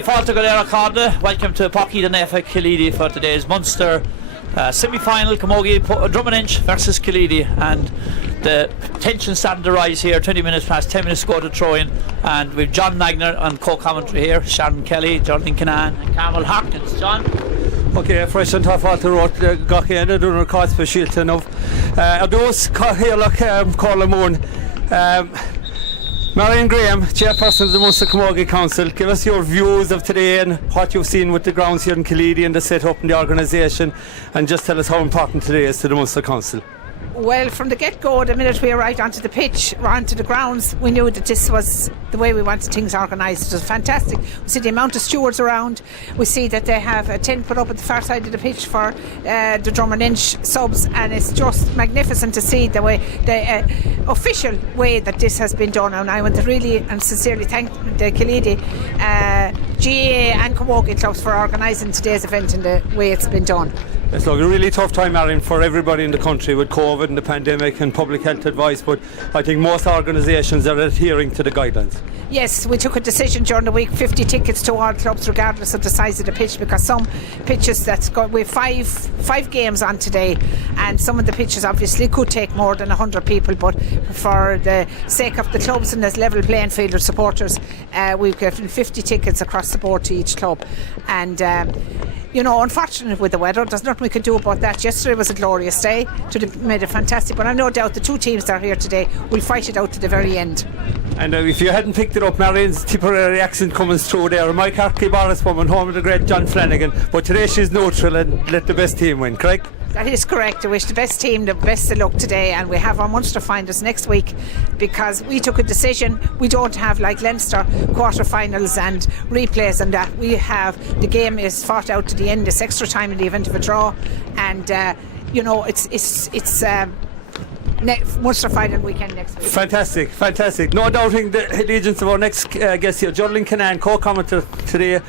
Okay, Fáilte go leor Carda. Welcome to Páirc the Naofa Killeedy for today's Munster semi-final. Camogie Drom versus Killeedy, and the tension starting to rise here. 20 minutes past, 10 minutes to go to throw-in, and we've John Magner on co-commentary here, Sharon Kelly, Jordan Kinnan and Carmel Harkins. John? Okay, fresh on top of the road, gach in, doing a cause for Shilton of those here, like Corlamone. Marion Graham, chairperson of the Munster Camogie Council, give us your views of today and what you've seen with the grounds here in Killeedy and the set-up and the organisation, and just tell us how important today is to the Munster Council. Well, from the get-go, the minute we arrived onto the pitch, or onto the grounds, we knew that this was the way we wanted things organised. It was fantastic. We see the amount of stewards around. We see that they have a tent put up at the far side of the pitch for the Drom subs, and it's just magnificent to see the way, the official way that this has been done. And I want to really and sincerely thank the Killeedy GA and Camogie clubs for organising today's event in the way it's been done. It's a really tough time, Marion, for everybody in the country with COVID and the pandemic and public health advice, but I think most organisations are adhering to the guidelines. Yes, we took a decision during the week, 50 tickets to all clubs regardless of the size of the pitch, because some pitches we have five games on today, and some of the pitches obviously could take more than 100 people, but for the sake of the clubs and this level playing field of supporters, we've given 50 tickets across the board to each club. And you know, unfortunate with the weather, there's nothing we can do about that. Yesterday was a glorious day, made it fantastic, but I've no doubt the two teams that are here today will fight it out to the very end. And if you hadn't picked it up, Marion's Tipperary accent coming through there, my Carkey Boris woman, home of the great John Flanagan, but today she's neutral and let the best team win, correct? That is correct. I wish the best team the best of luck today, and we have our Munster finals next week, because we took a decision. We don't have, like Leinster, quarter-finals and replays and that. We have, the game is fought out to the end, this extra time in the event of a draw, and you know, it's Munster final weekend next week. Fantastic. No doubting the allegiance of our next guest here, Jordan Kinnan, co-commentator today, a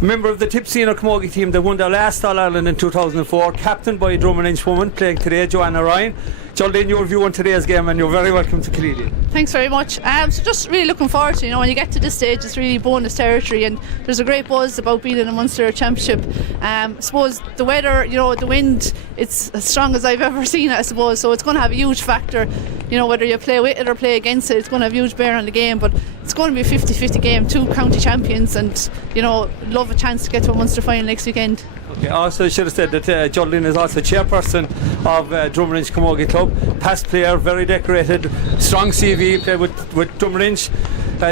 member of the Tipsy Camogie team that won their last All-Ireland in 2004, captained by a Drom woman playing today, Joanna Ryan. Jordan, your view on today's game, and you're very welcome to Killeedy. Thanks very much. So just really looking forward to, when you get to this stage, it's really bonus territory, and there's a great buzz about being in a Munster Championship. I suppose the weather, the wind, it's as strong as I've ever seen it, I suppose, so it's going to have a huge factor, whether you play with it or play against it. It's going to have a huge bearing on the game, but it's going to be a 50-50 game, two county champions, and love a chance to get to a Munster final next weekend. Okay, also I should have said that Jordan is also chairperson of Drumrinch Camogie Club, past player, very decorated, strong CV, played with Drumrinch,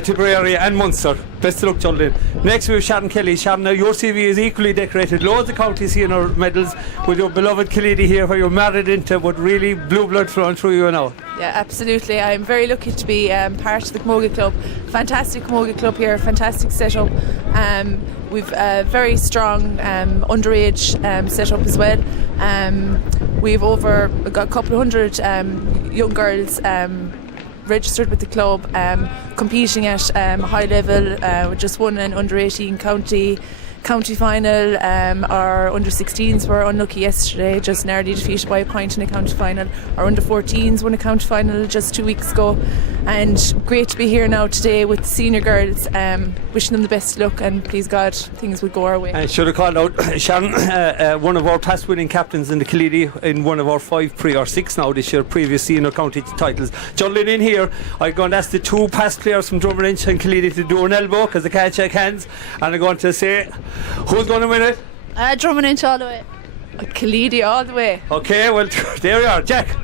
Tipperary and Munster. Best of luck, Jordan. Next we have Sharon Kelly. Sharon, your CV is equally decorated, loads of county senior medals, with your beloved Killeedy here, where you're married into, but really blue blood flowing through you now. Yeah, absolutely. I'm very lucky to be part of the Camogie Club. Fantastic Camogie Club here, fantastic setup. We've a very strong underage setup as well. We've got a couple of hundred young girls registered with the club, competing at a high level. We just won an under 18 county final. Our under 16s were unlucky yesterday, just narrowly defeated by a point in a county final. Our under 14s won a county final just 2 weeks ago, and great to be here now today with the senior girls. Wishing them the best of luck, and please God things would go our way. I should have called out Sharon, one of our past winning captains in the Killeedy, in one of our 6 now this year previous senior county titles. Jordan, in here I'm going to ask the two past players from Drumrinch and Killeedy to do an elbow, because they can't shake hands, and I'm going to say, who's going to win it? Drumrinch all the way. Killeedy all the way. Okay, well, there we are. Jack.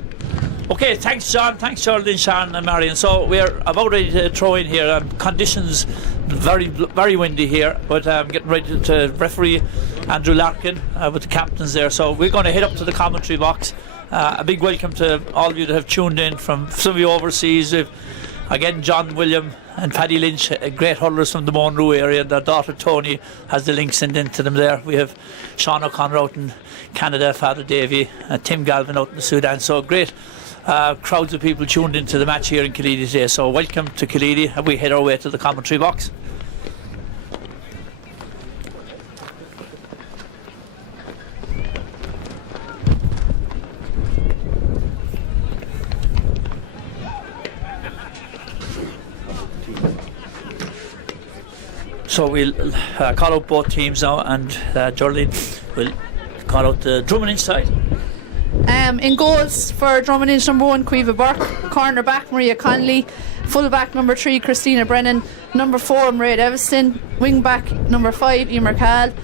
Okay, thanks John, thanks Jordan, Sharon and Marion. So we're about ready to throw in here. Conditions very windy here, but getting ready to referee Andrew Larkin with the captains there. So we're going to head up to the commentary box. A big welcome to all of you that have tuned in from some of you overseas. Again, John William and Paddy Lynch, great hurlers from the Monroe area. Their daughter Tony has the link sent in to them there. We have Sean O'Connor out in Canada, Father Davy, Tim Galvin out in the Sudan. So great crowds of people tuned into the match here in Killeedy today. So welcome to Killeedy, and we head our way to the commentary box. So we'll call out both teams now, and Geraldine will call out the Drom and Inch side. In goals for Drom and Inch, number 1 Caoimhe Burke, corner back Maria Connolly, full back number 3 Christina Brennan, number 4 Mairead Evanston, wing back number 5 Emer Cahill,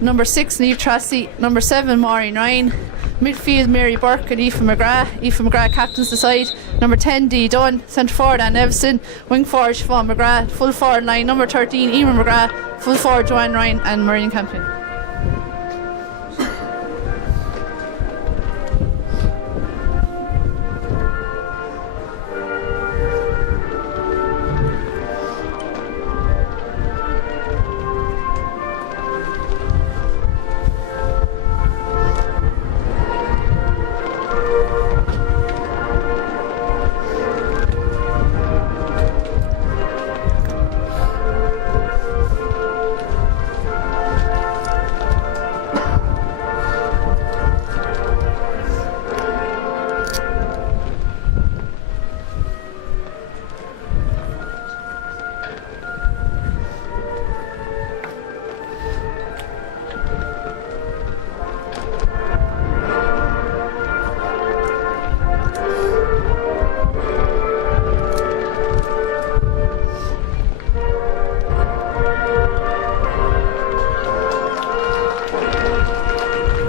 number 6 Niamh Tracy, number 7 Maureen Ryan, midfield Mary Burke and Aoife McGrath. Aoife McGrath captains the side, number 10 Dee Dunn, centre forward Anne Evanston, wing forward Siobhan McGrath, full forward line number 13 Emer McGrath, full forward Joanne Ryan and Maureen Campion.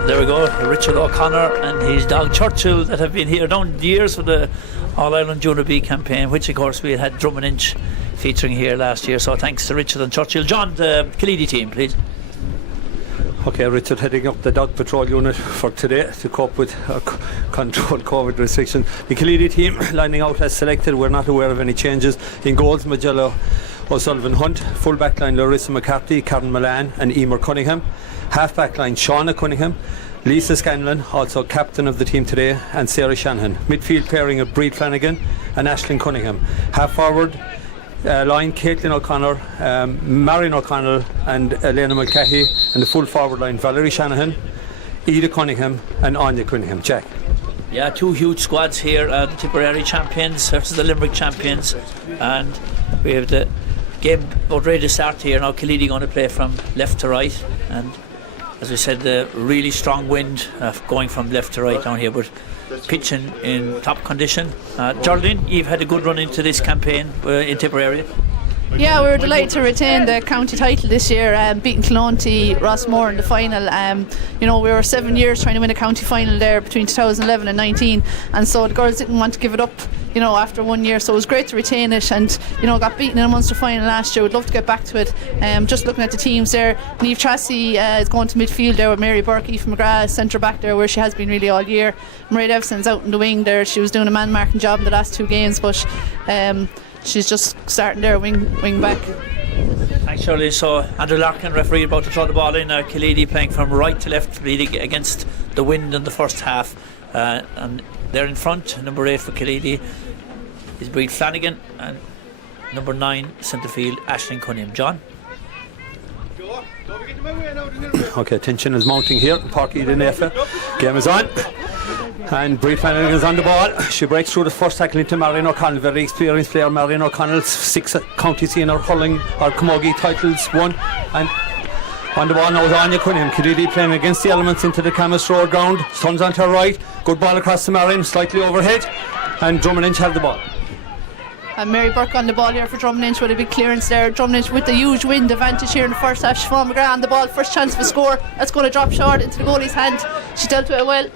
There we go, Richard O'Connor and his dog Churchill that have been here down the years for the All-Ireland Junior B campaign, which of course we had Drom and Inch featuring here last year, so thanks to Richard and Churchill. John, the Killeedy team please. Okay, Richard heading up the dog patrol unit for today to cope with controlled COVID restrictions. The Killeedy team lining out as selected. We're not aware of any changes. In goals, Magella O'Sullivan Hunt, full back line Larissa McCarthy, Karen Milan and Emer Cunningham, half back line Shauna Cunningham, Lisa Scanlon, also captain of the team today, and Sarah Shanahan. Midfield pairing of Breed Flanagan and Aisling Cunningham. Half forward line Caitlin O'Connor, Marion O'Connell and Elena Mulcahy, and the full forward line Valerie Shanahan, Ida Cunningham and Anya Cunningham. Jack. Yeah, two huge squads here, the Tipperary champions versus the Limerick champions, and we have the game about ready to start here now. Killeedy going to play from left to right, and as we said, the really strong wind going from left to right down here, but pitching in top condition. Geraldine, you've had a good run into this campaign in Tipperary. Yeah, we were delighted to retain the county title this year, beating Clonty, Rossmore in the final. We were 7 years trying to win a county final there between 2011 and 19, and so the girls didn't want to give it up after 1 year, so it was great to retain it, and got beaten in a Munster final last year. We'd love to get back to it. Just looking at the teams there, Niamh Tracy is going to midfield there with Mary Burke, Aoife McGrath centre back there where she has been really all year. Mairead Evanston's out in the wing there. She was doing a man marking job in the last 2 games, but she's just starting there wing back. Thanks, Shirley. So Andrew Larkin, referee, about to throw the ball in. Killeedy playing from right to left, leading against the wind in the first half, and they're in front. Number 8 for Killeedy is Breed Flanagan, and number 9 centre field Aisling Cunningham. John. Okay, tension is mounting here. Páirc Naofa. Game is on. And Breed Flanagan is on the ball. She breaks through the first tackle into Marion O'Connell. Very experienced player, Marion O'Connell. 6 county senior hurling or Camogie titles won. And on the ball now is Anya Cunningham. Killeedy playing against the elements into the Camas Road ground. Turns onto her right. Good ball across to Marion, slightly overhead. And Drom and Inch have the ball. And Mary Burke on the ball here for Drom and Inch with a big clearance there. Drom and Inch with the huge wind advantage here in the first half. Siobhan McGrath on the ball, first chance of a score. That's going to drop short into the goalie's hand. She dealt with it well.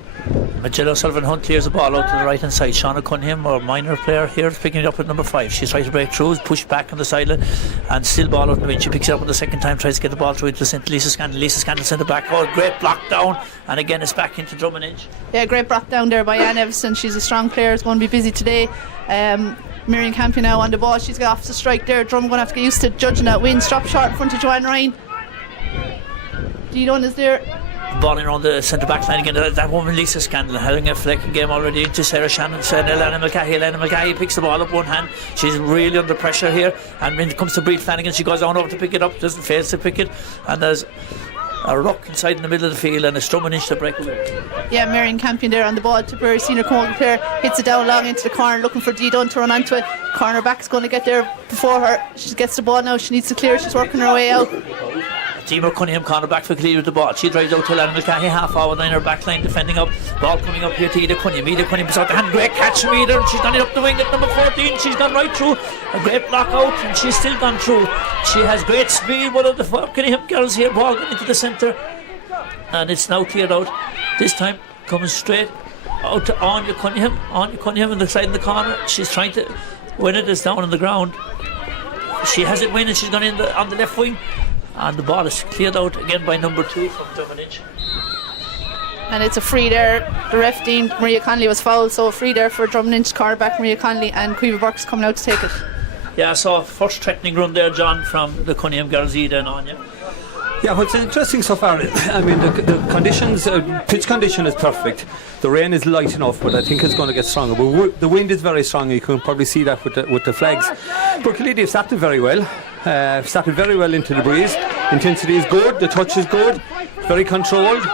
Magella Sullivan Hunt clears the ball out to the right hand side. Shauna Cunningham, our minor player here, picking it up at number 5. She's trying to break through, pushed back on the sideline, and still ball out in the wing. She picks it up on the second time, tries to get the ball through into the centre. Lisa Scanlon centre back. Oh, great block down, and again it's back into Drom and Inch. Yeah, great block down there by Anne Evanston. She's a strong player, is going to be busy today. Miriam Campion now on the ball. She's got off the strike there. Drum going to have to get used to judging that wind. Drop short in front of Joanne Ryan. Dee Dunn is there. Balling around the centre back line again. That woman Lisa Scanlon having a flecking game already into Sarah Shannon. Elena Mulcahy picks the ball up one hand. She's really under pressure here, and when it comes to Breed Flanagan, she goes on over to pick it up, doesn't fail to pick it, and there's a ruck inside in the middle of the field and a Drom to break away. Yeah, Marion Campion there on the ball. Tipperary senior Camogie player hits it down long into the corner, looking for Dee Dunn to run onto it. Corner back's going to get there before her. She gets the ball now. She needs to clear. She's working her way out. Emer Cunningham, corner back for Killeedy with the ball. She drives out to Lannon Mulcahy, half forward line, her back line defending up. Ball coming up here to Ida Cunningham. Ida Cunningham puts out the hand. Great catch from Ida. She's done it up the wing at number 14. She's gone right through. A great block out, and she's still gone through. She has great speed. One of the Cunningham girls here. Ball going into the centre, and it's now cleared out. This time coming straight out to Anya Cunningham. Anya Cunningham on the side in the corner. She's trying to win it. It's down on the ground. She has it winning. She's gone in on the left wing. And the ball is cleared out again by number 2 from Drummond. And it's a free there. The ref deemed Maria Connolly was fouled, so a free there for Drummond, cornerback Maria Connolly, and Cueva Burke's coming out to take it. Yeah, I saw first threatening run there, John, from the Cunningham girls, Ida and Anya. Yeah, what's interesting so far, I mean, the conditions, pitch condition is perfect. The rain is light enough, but I think it's going to get stronger. But the wind is very strong. You can probably see that with the flags. But Killeedy have started very well. Started very well into the breeze. Intensity is good. The touch is good. Very controlled.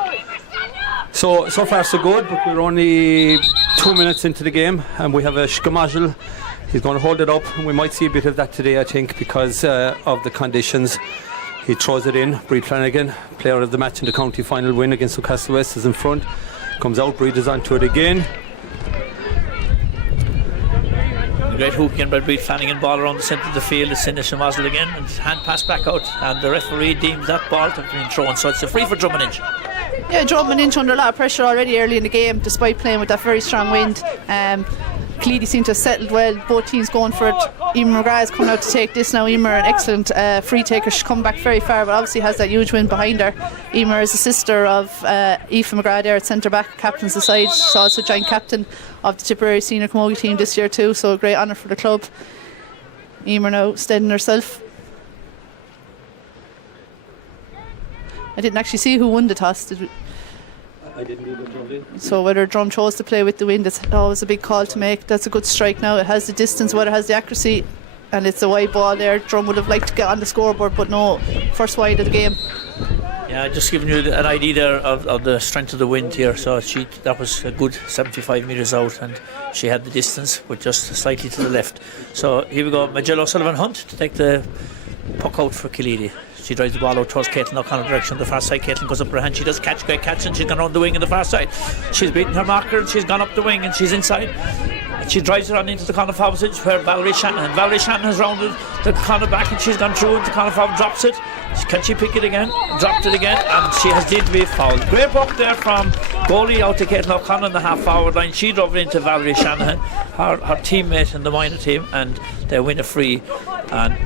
So far so good. But we're only 2 minutes into the game, and we have a Camogie. He's going to hold it up. And we might see a bit of that today, I think, because of the conditions. He throws it in. Breed Flanagan, player of the match in the county final win against Newcastle West, is in front. Comes out, Breed is onto it again. A great hook in by Breed Flanagan. Ball around the centre of the field. It's in the Shamazel again. And hand pass back out. And the referee deems that ball to have been thrown. So it's a free for Drummond. Yeah, Drummond under a lot of pressure already early in the game, despite playing with that very strong wind. Killeedy seem to have settled well, both teams going for it. Emer McGrath is coming out to take this now. Emer, an excellent free taker. She's come back very far, but obviously has that huge wind behind her. Emer is the sister of Aoife McGrath there at centre back, captains the side. She's also joint captain of the Tipperary senior Camogie team this year too, so a great honour for the club. Emer now steadying herself. I didn't actually see who won the toss, did we? I didn't do the Drom. So whether Drom chose to play with the wind, it's always a big call to make. That's a good strike now. It has the distance, whether it has the accuracy, and it's a wide ball there. Drom would have liked to get on the scoreboard, but no, first wide of the game. Yeah, just giving you an idea there of the strength of the wind here. So that was a good 75 metres out, and she had the distance, but just slightly to the left. So here we go, Magello Sullivan Hunt to take the puck out for Killeedy. She drives the ball out towards Caitlin O'Connor direction on the far side. Caitlin goes up her hand. She does catch, great catch, and she's gone around the wing on the far side. She's beaten her marker and she's gone up the wing and she's inside. And she drives it on into the corner forward where Valerie Shannon has rounded the corner back and she's gone through into the corner forward, drops it. Can she pick it again? Dropped it again, and she has did be fouled. Great puck there from goalie out to Caitlin O'Connor on the half forward line. She drove it into Valerie Shanahan, her teammate in the minor team, and they win a free. And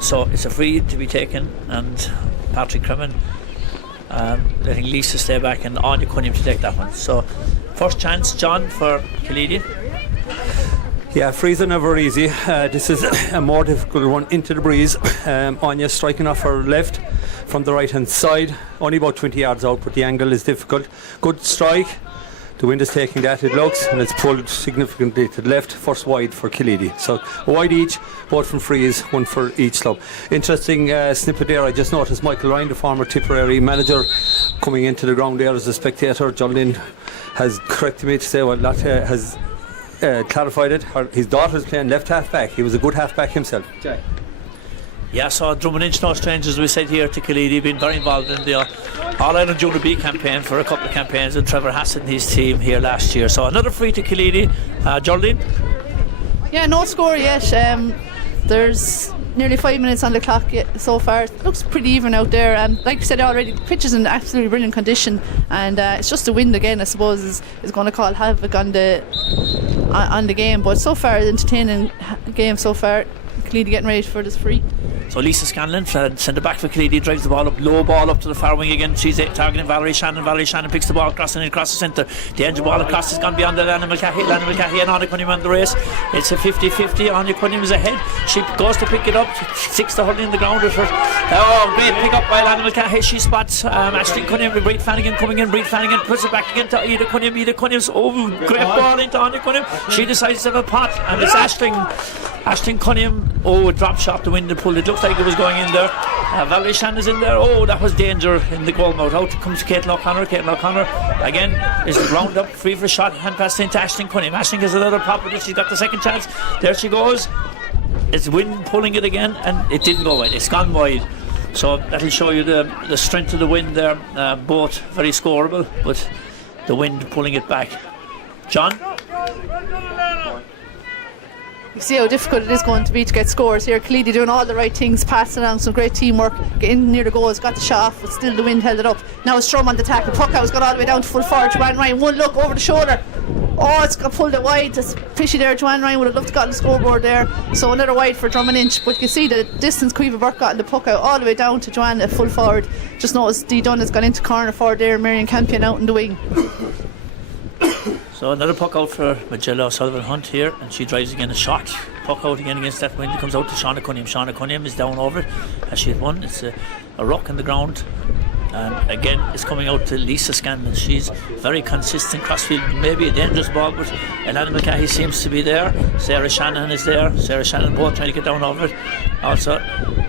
so it's a free to be taken, and Patrick Crimmin letting Lisa stay back and Anya Cunningham to take that one. So first chance, John, for Killeedy. Yeah, frees are never easy. This is a more difficult one into the breeze. Anya striking off her left from the right hand side, only about 20 yards out, but the angle is difficult. Good strike. The wind is taking that, it looks, and it's pulled significantly to the left. First wide for Killeedy. So a wide each, both from frees, one for each club. Interesting snippet there. I just noticed Michael Ryan, the former Tipperary manager, coming into the ground there as a spectator. John Lynn has corrected me to say, well, that has clarified it. His daughter's playing left half back. He was a good half back himself. Jack. Yeah, so Drummond no strangers, as we said here, to Killeedy, been very involved in the All-Ireland Junior B campaign for a couple of campaigns, and Trevor Hassett and his team here last year. So another free to Killeedy. Geraldine? Yeah, no score yet. There's nearly 5 minutes on the clock so far. It looks pretty even out there. Like I said already, the pitch is in absolutely brilliant condition, and it's just the wind again, I suppose, is going to call havoc on the game. But so far, entertaining game so far. Killeedy getting ready for this free. So Lisa Scanlon, centre back for Killeedy, drives the ball up, low ball up to the far wing again. She's targeting Valerie Shannon. Valerie Shannon picks the ball crossing across the centre. The edge of the ball across has gone beyond the Lannon Mulcahy. Lannon Mulcahy and Anya Cunningham on the race. It's a 50-50. Anya Cunningham is ahead. She goes to pick it up. Six to hold in the ground with her. Oh, great pick up by Lannon Mulcahy. She spots Aisling Cunningham with Breed Flanagan coming in. Breed Flanagan puts it back again to Ida Cunningham. Ida Cunningham's great ball into Anya Cunningham. She decides to have a pot, and it's Aisling Cunningham. Oh, a drop shot the wind and pulled. It looked like it was going in there. Valerie Shannon is in there. Oh, that was danger in the goal mouth. Out comes Caitlin O'Connor. Caitlin O'Connor again is round up, free for a shot, hand pass into Aisling Cunningham. Aisling has another pop with it. She's got the second chance. There she goes. It's wind pulling it again, and it didn't go wide. It's gone wide. So that'll show you the strength of the wind there. Both very scoreable, but the wind pulling it back. John? You see how difficult it is going to be to get scores here. Killeedy doing all the right things, passing along, some great teamwork, getting near the goals, got the shot off, but still the wind held it up. Now it's Drom on the tackle. Puck out has got all the way down to full forward. Joanne Ryan, one look over the shoulder. Oh, it's got pulled it wide. It's fishy there. Joanne Ryan would have loved to got the scoreboard there. So another wide for Drom and Inch. But you can see the distance Caoimhe Burke got in the puck out all the way down to Joanne at full forward. Just notice Dee Dunn has gone into corner forward there. Marion Campion out in the wing. So another puck out for Magella O'Sullivan Hunt here, and she drives again a shot. Puck out again against that wind. It comes out to Shauna Cunningham. Shauna Cunningham is down over it as she had won. It's a rock in the ground. And again, it's coming out to Lisa Scanlon. She's very consistent crossfield, maybe a dangerous ball, but Elana Mulcahy seems to be there. Sarah Shanahan is there. Sarah Shanahan both trying to get down over it. Also,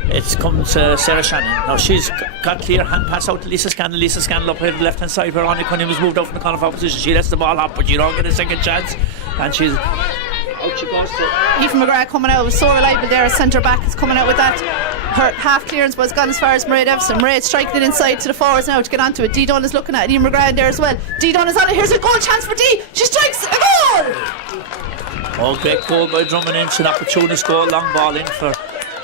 it's come to Sarah Shanahan. Now she's got clear hand pass out to Lisa Scanlon. Lisa Scanlon up here to the left hand side where Ronnie Cunningham has moved out from the corner of opposition. She lets the ball hop, but you don't get a second chance. And she's out she goes to Aoife McGrath coming out. It was so reliable there as centre back. Is coming out with that. Her half clearance was gone as far as Mairead Evison. Mairead striking it inside to the forwards now to get onto it. Dee Dunn is looking at it. Ian McGrath there as well. Dee Dunn is on it. Here's a goal chance for Dee. She strikes a goal. Oh, great goal by Drom and Inch. An opportunist goal, long ball in for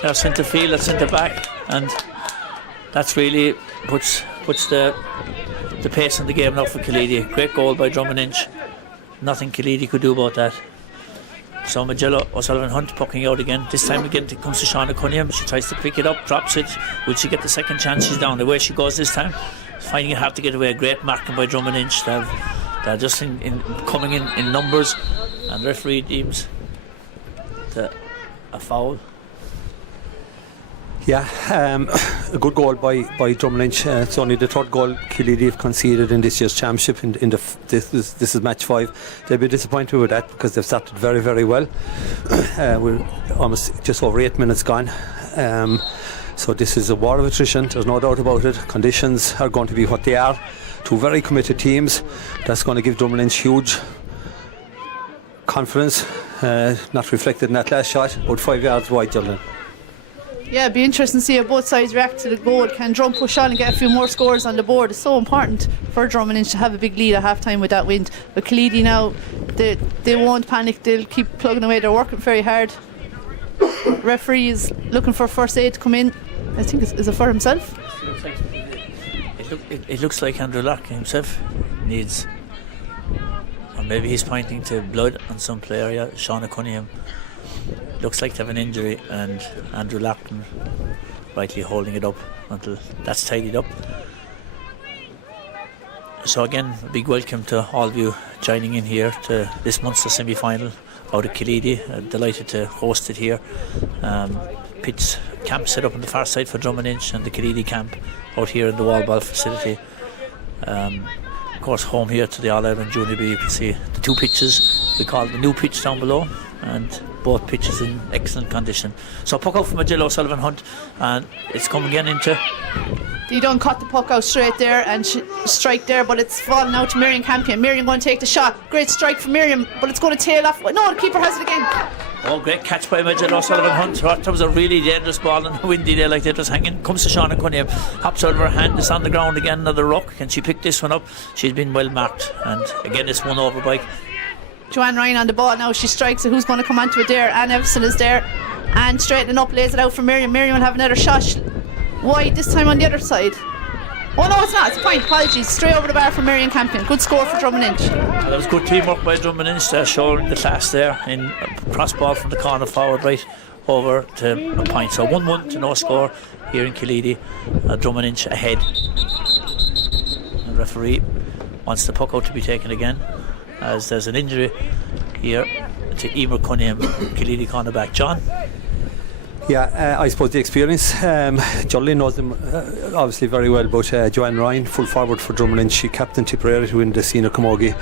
their centre field at centre back, and that's really puts the pace in the game now for Killeedy. Great goal by Drom and Inch. Nothing Killeedy could do about that. So Magella O'Sullivan Hunt pucking out again. This time again it comes to Shauna Cunningham. She tries to pick it up, drops it. Will she get the second chance? She's down. The way she goes this time, finding it hard to get away. Great marking by Drom and Inch. They're just coming in numbers, and the referee deems a foul. Yeah, a good goal by Drom and Inch. It's only the third goal Killeedy have conceded in this year's championship. This is match 5. They'll be disappointed with that because they've started very, very well. We're almost just over 8 minutes gone. So this is a war of attrition. There's no doubt about it. Conditions are going to be what they are. Two very committed teams. That's going to give Drom and Inch huge confidence. Not reflected in that last shot. About 5 yards wide, Dublin. Yeah, it'd be interesting to see how both sides react to the goal. Can Drom push on and get a few more scores on the board? It's so important for Drom and Inch to have a big lead at half time with that wind. But Killeedy now, they won't panic. They'll keep plugging away. They're working very hard. Referee is looking for first aid to come in. I think is it for himself? It looks like Andrew Larkin himself needs, or maybe he's pointing to blood on some player. Yeah, Shauna Cunningham looks like to have an injury, and Andrew Larkin rightly holding it up until that's tidied up. So again, a big welcome to all of you joining in here to this Munster semi-final out of Killeedy. Delighted to host it here. Pitch camp set up on the far side for Drom and Inch, and the Killeedy camp out here in the wall ball facility. Of course, home here to the All-Ireland Junior B. You can see the two pitches. We call the new pitch down below, and both pitches in excellent condition. So puck out from Magella O'Sullivan Hunt, and it's coming again into Dee Dunn cut the puck out straight there and strike there, but it's fallen out to Miriam Campion. Miriam going to take the shot. Great strike from Miriam, but it's going to tail off. No, the keeper has it again. Oh, great catch by Magella O'Sullivan Hunt. That was a really dangerous ball, and windy there like that was hanging. Comes to Shauna Cunningham, hops out of her hand. It's on the ground again, another ruck. Can she pick this one up? She's been well marked, and again it's one over by Joanne Ryan on the ball now. She strikes it. Who's going to come onto it there? Anne Evison is there, and straightening up, lays it out for Miriam. Miriam will have another shot. Wide this time on the other side. Oh no, it's not. It's a point. Apologies. Straight over the bar for Marion Campion. Good score for Drom and Inch. That was good teamwork by Drom and Inch there, showing the class there in cross ball from the corner forward right over to a point. So 1-1 to no score here in Killeedy. Drom and Inch ahead. The referee wants the puck out to be taken again, as there's an injury here to Emer Cunningham, Killeedy cornerback. John? Yeah, I suppose the experience. Jolene knows them obviously very well, but Joanne Ryan, full forward for Drumlin, she captained Tipperary to win the senior Camogie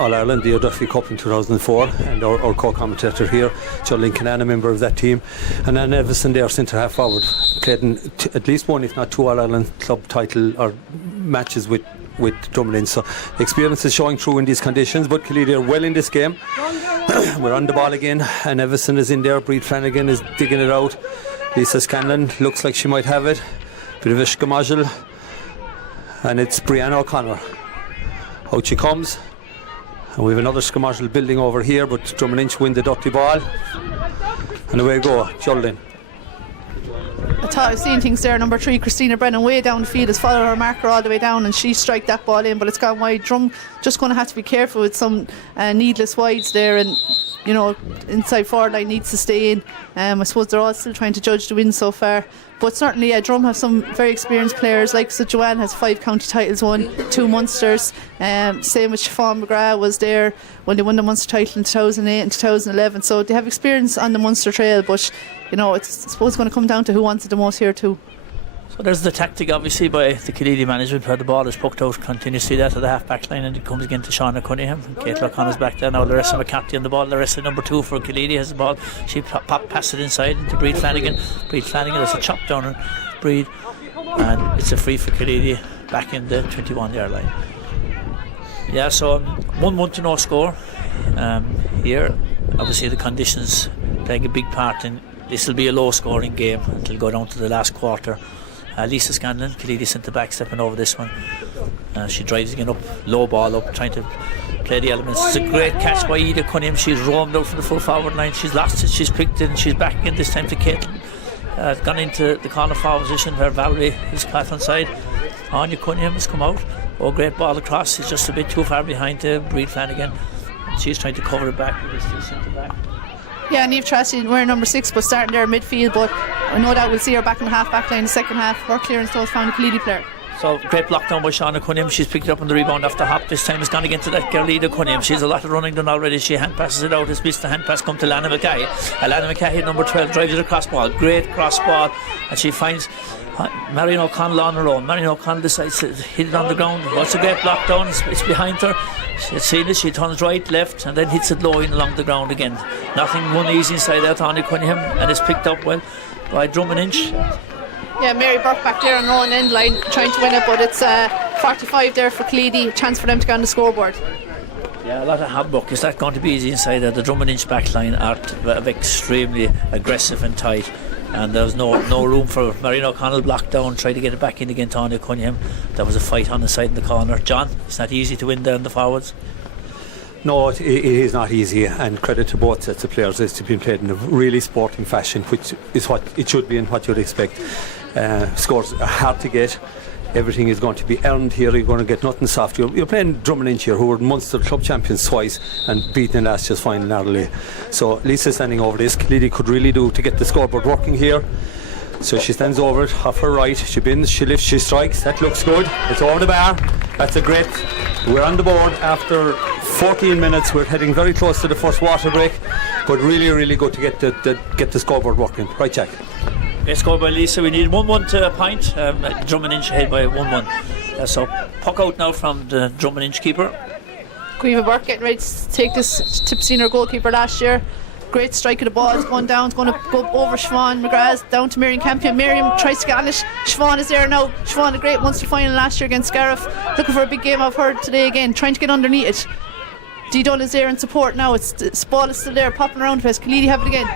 All-Ireland, the Duffy Cup in 2004, and our co-commentator here, Jolene Canana, member of that team. And then Everson there, centre half forward, played in at least one, if not two All-Ireland club title or matches with Drumlin. So the experience is showing through in these conditions, but Killeedy are well in this game. We're on the ball again, and Everson is in there. Breed Flanagan is digging it out. Lisa Scanlon looks like she might have it. Bit of a Camogie, and it's Brianna O'Connor. Out she comes, and we have another Camogie building over here, but Drumlin win the dirty ball, and away we go. Jolene. I thought I was seeing things there. Number 3, Christina Brennan, way down the field, has followed her marker all the way down, and she strike that ball in, but it's gone wide. Drum just going to have to be careful with some needless wides there, and you know, inside forward line needs to stay in. I suppose they're all still trying to judge the win so far, but certainly Drum have some very experienced players, like so Joanne has 5 county titles won, 2 Munsters, same with Siobhan McGrath was there when they won the Munster title in 2008 and 2011, so they have experience on the Munster trail, but you know, it's I suppose going to come down to who wants it the most here too. So there's the tactic obviously by the Killeedy management, where the ball is poked out continuously there to the half back line, and it comes again to Shauna Cunningham. Kate O'Connor's back there now. Larissa McCarthy on the ball. Larissa, number 2 for Killeedy, has the ball. She passed it inside into Breed Flanagan. Breed Flanagan has a chop down on Breed, and it's a free for Killeedy back in the 21-yard line. Yeah, so 1-1 to no score here. Obviously the conditions playing a big part in this. Will be a low scoring game until go down to the last quarter. Lisa Scanlon, Killeedy centre back, stepping over this one. She drives again up, low ball up, trying to play the elements. It's a great catch by Ida Cunningham. She's roamed out from the full forward line. She's lost it, she's picked it, and she's back again this time to Caitlin. Gone into the corner forward position where Valerie is caught on side. Anya Cunningham has come out. Oh, great ball across. She's just a bit too far behind Breed Flanagan. She's trying to cover it back with this centre back. Yeah, Niamh Tracy wearing number 6, but starting there midfield, but I know that we'll see her back in the half back line in the second half. Her clearance was found a Killeedy player. So great block down by Shauna Cunningham. She's picked it up on the rebound after hop. This time it's gone again to that girl Ida Cunningham. She's a lot of running done already. She hand passes it out. It's missed the hand pass, come to Lana McCahey. Lana McCahey, number 12, drives it across ball. Great cross ball, and she finds Marion O'Connell on her own. Marion O'Connell decides to hit it on the ground. What's a great block down? It's behind her. She's seen it. She turns right, left, and then hits it low in along the ground again. Nothing one easy inside there to Anya Cunningham, and it's picked up well by Drom and Inch. Yeah, Mary Burke back there on her own end line trying to win it, but it's 45 there for Killeedy. Chance for them to go on the scoreboard. Yeah, a lot of hard work. Is that going to be easy inside there? The Drom and Inch back line are extremely aggressive and tight, and there's no room for Marion O'Connell blocked down, try to get it back in again to Anya Cunningham. There was a fight on the side in the corner. John, it's not easy to win there in the forwards. No, it is not easy, and credit to both sets of players. It's been played in a really sporting fashion, which is what it should be and what you'd expect. Scores are hard to get. Everything is going to be earned here. You're going to get nothing soft. You're playing Drom and Inch here, who were Munster club champions twice and beaten in last year's final narrowly. So Lisa standing over this. Killeedy could really do to get the scoreboard working here. So she stands over it, off her right. She bends, she lifts, she strikes. That looks good. It's over the bar. That's a great. We're on the board after 14 minutes. We're heading very close to the first water break, but really, really good to get the scoreboard working. Right, Jack? Great score by Lisa. We need 1-1 to a point. Drom and Inch ahead by 1-1. So puck out now from the Drom and Inch keeper. Caoimhe Burke getting ready to take this tip senior goalkeeper last year. Great strike of the ball. It's going down. It's going to go over Siobhan McGrath down to Miriam Campion. Miriam tries to get on it. Siobhan is there now. Siobhan, a great Munster final last year against Scariff. Looking for a big game of her today again. Trying to get underneath it. Dee Dunn is there in support now. It's ball is still there, popping around the place. Killeedy have it again.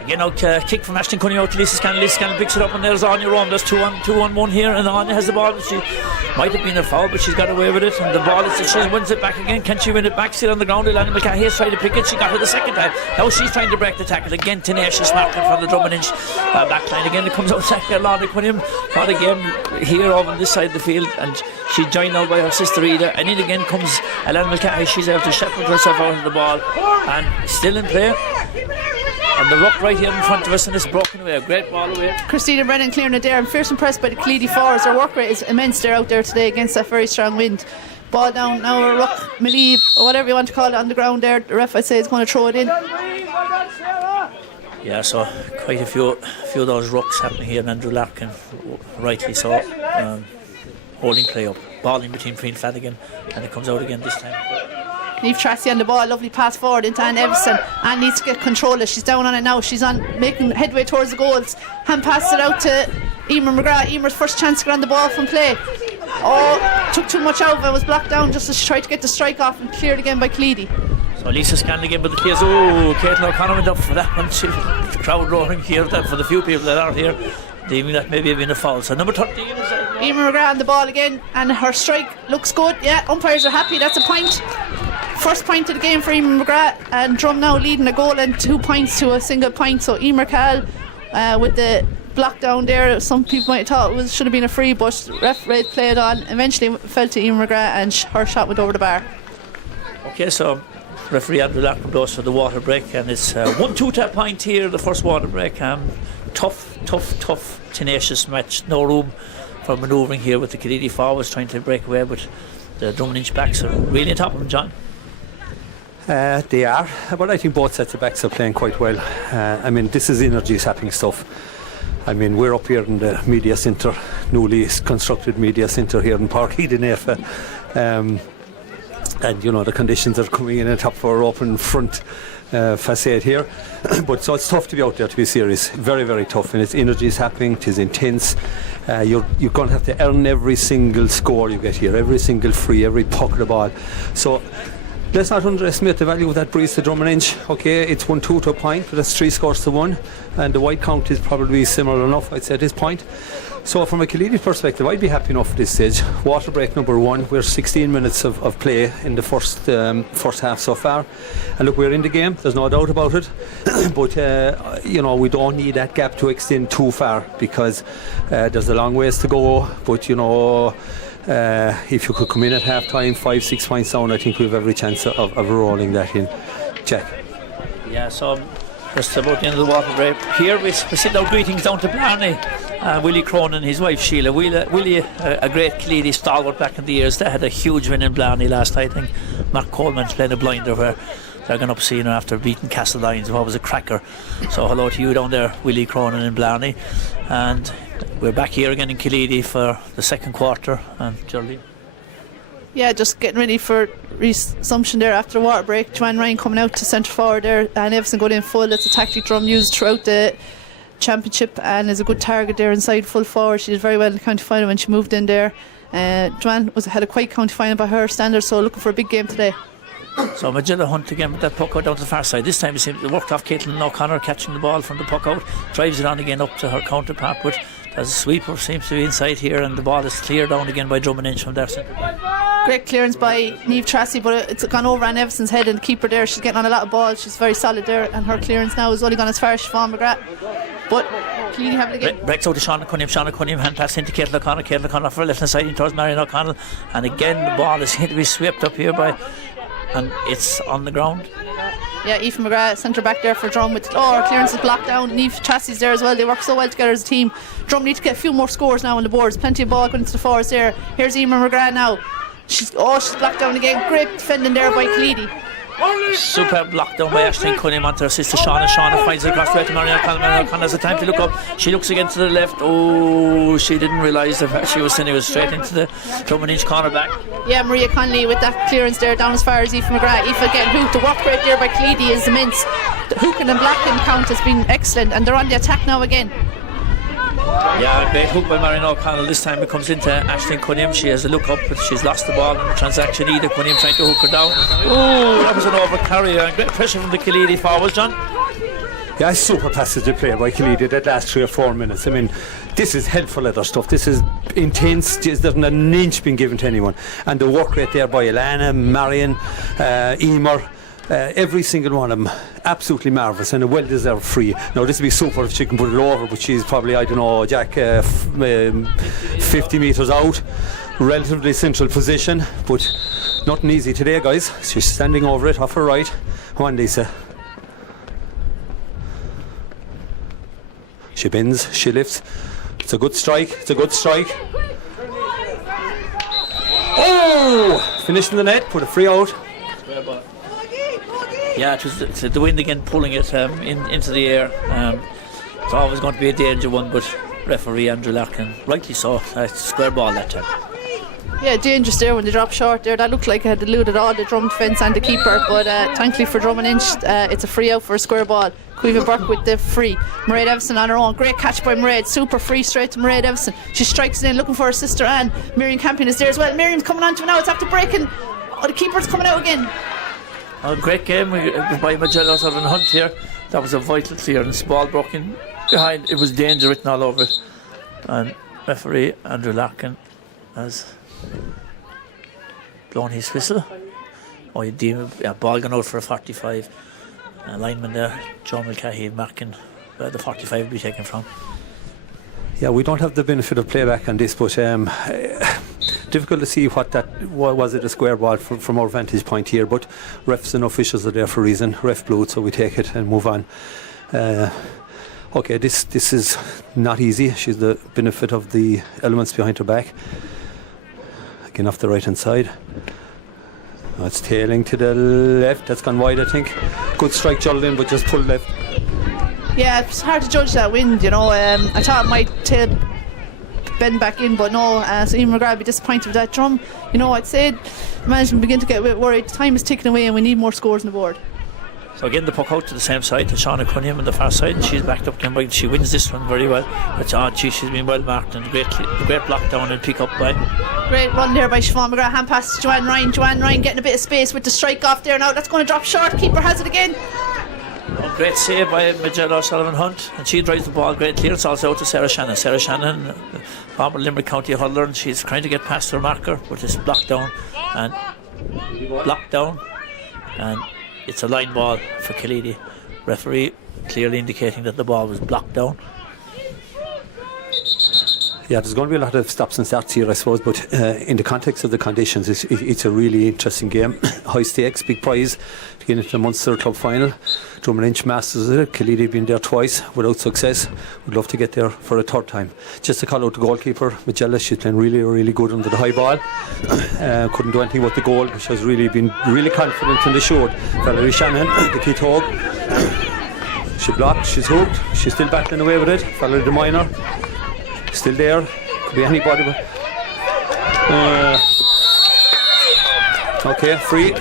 Again out kick from Ashton Cunningham out to Lisa Scanlon. Lisa Scanlon picks it up, and there's Anya Rome. There's 2-on-1 here, and Anya has the ball, but she might have been a foul, but she's got away with it, and the ball is, she wins it back again. Can she win it back? Still on the ground. Ilana McCahey is trying to pick it. She got it the second time. Now she's trying to break the tackle again. Tenacious marking from the Drom and Inch back line again. It comes out second. Lana Cunningham got a game here over on this side of the field, and she's joined now by her sister Ida, and in again comes Ilana McCahey. She's able to shepherd herself out of the ball, and still in play. And the ruck right here in front of us, and it's broken away. A great ball away. Christina Brennan clearing it there. I'm fierce impressed by the Killeedy forwards. Their work rate is immense. They're out there today against that very strong wind. Ball down now, a ruck, Malieve, or whatever you want to call it, on the ground there. The ref, I'd say, is going to throw it in. Yeah, so quite a few of those rucks happening here, and Andrew Larkin, rightly so, holding play up, ball in between Flanagan, and it comes out again this time. Niamh Tracy on the ball, lovely pass forward into Anne Everson. Anne needs to get control of it. She's down on it now. She's on making headway towards the goals. Hand passes it out to Emer McGrath. Emer's first chance to get on the ball from play. Oh, took too much out of it, was blocked down just as she tried to get the strike off, and cleared again by Killeedy. So Lisa Scanlon again with the clears. Oh, Caitlin O'Connor went up for that one. The crowd roaring here for the few people that are here. Deeming that maybe have been a foul. So number 13 is Emer McGrath on the ball again, and her strike looks good. Yeah, umpires are happy. That's a point. First point of the game for Emer McGrath, and Drom now leading a goal and 2 points to a single point. So Emer Cal with the block down there. Some people might have thought it should have been a free, but referee played on. Eventually it fell to Emer McGrath, and her shot went over the bar. Okay, so referee Andrew Larkin blows for the water break, and it's 1-2 to a point here, the first water break. Tough, tenacious match. No room for manoeuvring here with the Killeedy forwards trying to break away, but the Drummond backs are really on top of them, John. They are, but I think both sets of backs are playing quite well. I mean, this is energy sapping stuff. I mean, we're up here in the media centre, newly constructed media centre here in Páirc, Naofa. And you know, the conditions are coming in a top for open front facade here. But so it's tough to be out there, to be serious. Very, very tough, and it's energy is happening, it is intense. You're going to have to earn every single score you get here, every single free, every puck of the ball. So let's not underestimate the value of that breeze to Drummond. Okay, it's 1-2 to a point, but that's 3 scores to 1, and the white count is probably similar enough, I'd say, at this point. So from a Killeedy perspective, I'd be happy enough at this stage. Water break number 1. We're 16 minutes of play in the first half so far, and look, we're in the game, there's no doubt about it. But you know, we don't need that gap to extend too far, because there's a long ways to go. But you know, if you could come in at half time 5-6 points down, I think we have every chance of rolling that in. Check. Yeah, so just about the end of the water break here, we send out greetings down to Blarney. Willie Cronin and his wife Sheila. Willie, a great Killeedy stalwart back in the years. They had a huge win in Blarney last night. I think Mark Coleman's playing a blinder where they're going up seeing her after beating Castle Lyons. What was a cracker. So hello to you down there, Willie Cronin in Blarney. And we're back here again in Killeedy for the second quarter. And Geraldine. Yeah, just getting ready for resumption there after the water break. Joanne Ryan coming out to centre forward there, and Everson going in full. It's a tactic Drum used throughout the championship, and is a good target there inside full forward. She did very well in the county final when she moved in there. Joanne had a quiet county final by her standards, so looking for a big game today. So Magilla Hunt again with that puck out down to the far side. This time it worked off Caitlin O'Connor, catching the ball from the puck out, drives it on again up to her counterpart, but as a sweeper seems to be inside here, and the ball is cleared down again by Drummond from their centre. Great clearance by Niamh Tracy, but it's gone over Anne Everson's head, and the keeper there, she's getting on a lot of balls. She's very solid there, and her clearance now has only gone as far as Siobhan McGrath. But Killeedy have it again. Breaks out to Sean Cunningham, hand pass into Caitlin O'Connor for left hand side in towards Marion O'Connell, and again the ball is going to be swept up here by, and it's on the ground. Yeah, Aoife McGrath, centre back there for Drum with her clearance is blocked down. Niamh Tracy's there as well. They work so well together as a team. Drum need to get a few more scores now on the boards. Plenty of ball going into the forwards there. Here's Emer McGrath now. She's blocked down again. Great defending there by Killeedy. Superb block down by Aisling Cunningham onto her sister Shauna. Shauna finds it across the way to Marion O'Connell. Marion O'Connell has the time to look up. She looks again to the left. Oh, she didn't realise that she was sending it straight into the Drummond corner back. Yeah, Maria Connolly with that clearance there down as far as Aoife McGrath. Aoife getting hooked. The work rate there by Killeedy is immense. The hooking and blocking count has been excellent, and they're on the attack now again. Yeah, great hook by Marion O'Connell. This time it comes into Aisling Cunningham. She has a look up, but she's lost the ball in the transaction. Ida Cunningham trying to hook her down. Oh, that was an overcarry. Great pressure from the Killeedy forwards, John. Yeah, super passage to play by Killeedy that last 3 or 4 minutes. I mean, this is hell for leather stuff. This is intense. There's not an inch been given to anyone. And the work rate there by Alana, Marion, Emer, every single one of them absolutely marvellous, and a well-deserved free. Now this would be super if she can put it over, but she's probably, I don't know, Jack, 50 metres out, relatively central position, but nothing easy today, guys. She's standing over it off her right. Come on, Lisa. She bends, she lifts. It's a good strike, Oh! Finished in the net, put a free out. Yeah, it was the wind again pulling it into the air. It's always going to be a danger one, but referee Andrew Larkin, rightly so, square ball that time. Yeah, dangerous there when they dropped short there. That looked like it had eluded all the Drom defence and the keeper, but thankfully for Drom and Inch, it's a free out for a square ball. Cueva Burke with the free. Mairead Evison on her own. Great catch by Mairead. Super free straight to Mairead Evison. She strikes it in looking for her sister Anne. Miriam Campion is there as well. Miriam's coming on to it now. It's after breaking. Oh, the keeper's coming out again. A great game by Magellan Sullivan Hunt here. That was a vital clearance. Ball broken behind. It was danger written all over it. And referee Andrew Larkin has blown his whistle. Oh, you deem ball gone out for a 45. Lineman there, John Mulcahy marking where the 45 will be taken from. Yeah, we don't have the benefit of playback on this, but difficult to see what was it a square ball from our vantage point here, but refs and officials are there for a reason. Ref blew it, so we take it and move on. Okay, this is not easy. She's the benefit of the elements behind her back. Again off the right hand side. It's tailing to the left. That's gone wide, I think. Good strike, Geraldine, but just pulled left. Yeah, it's hard to judge that wind, you know. I thought it might tail bend back in, but no. So Ian McGrath would be disappointed with that Drum. You know, I'd say the management begin to get a bit worried. Time is ticking away and we need more scores on the board. So again the puck out to the same side to Shauna Cunningham on the far side, and she's backed up again. She wins this one very well. But she's been well marked, and great block down and pick up by. Great run there by Siobhan McGrath. Hand pass to Joanne Ryan. Joanne Ryan getting a bit of space with the strike off there now. That's going to drop short. Keeper has it again. Great save by Magellan Sullivan Hunt, and she drives the ball. Great clearance also out to Sarah Shannon. Sarah Shannon, former Limerick County hurler, and she's trying to get past her marker, but it's blocked down, and it's a line ball for Killeedy. Referee clearly indicating that the ball was blocked down. Yeah, there's going to be a lot of stops and starts here, I suppose, but in the context of the conditions, it's a really interesting game. High stakes, big prize to get into the Munster Club final. Drom and Inch masters it. Killeedy been there twice without success. Would love to get there for a third time. Just to call out the goalkeeper, Magella. She's playing really, really good under the high ball. Couldn't do anything with the goal, but she's really been really confident in the shoot. Valerie Shannon, the key hog. She blocked, she's hooked, she's still battling away with it. Valerie the minor. Still there, could be anybody. Okay, free.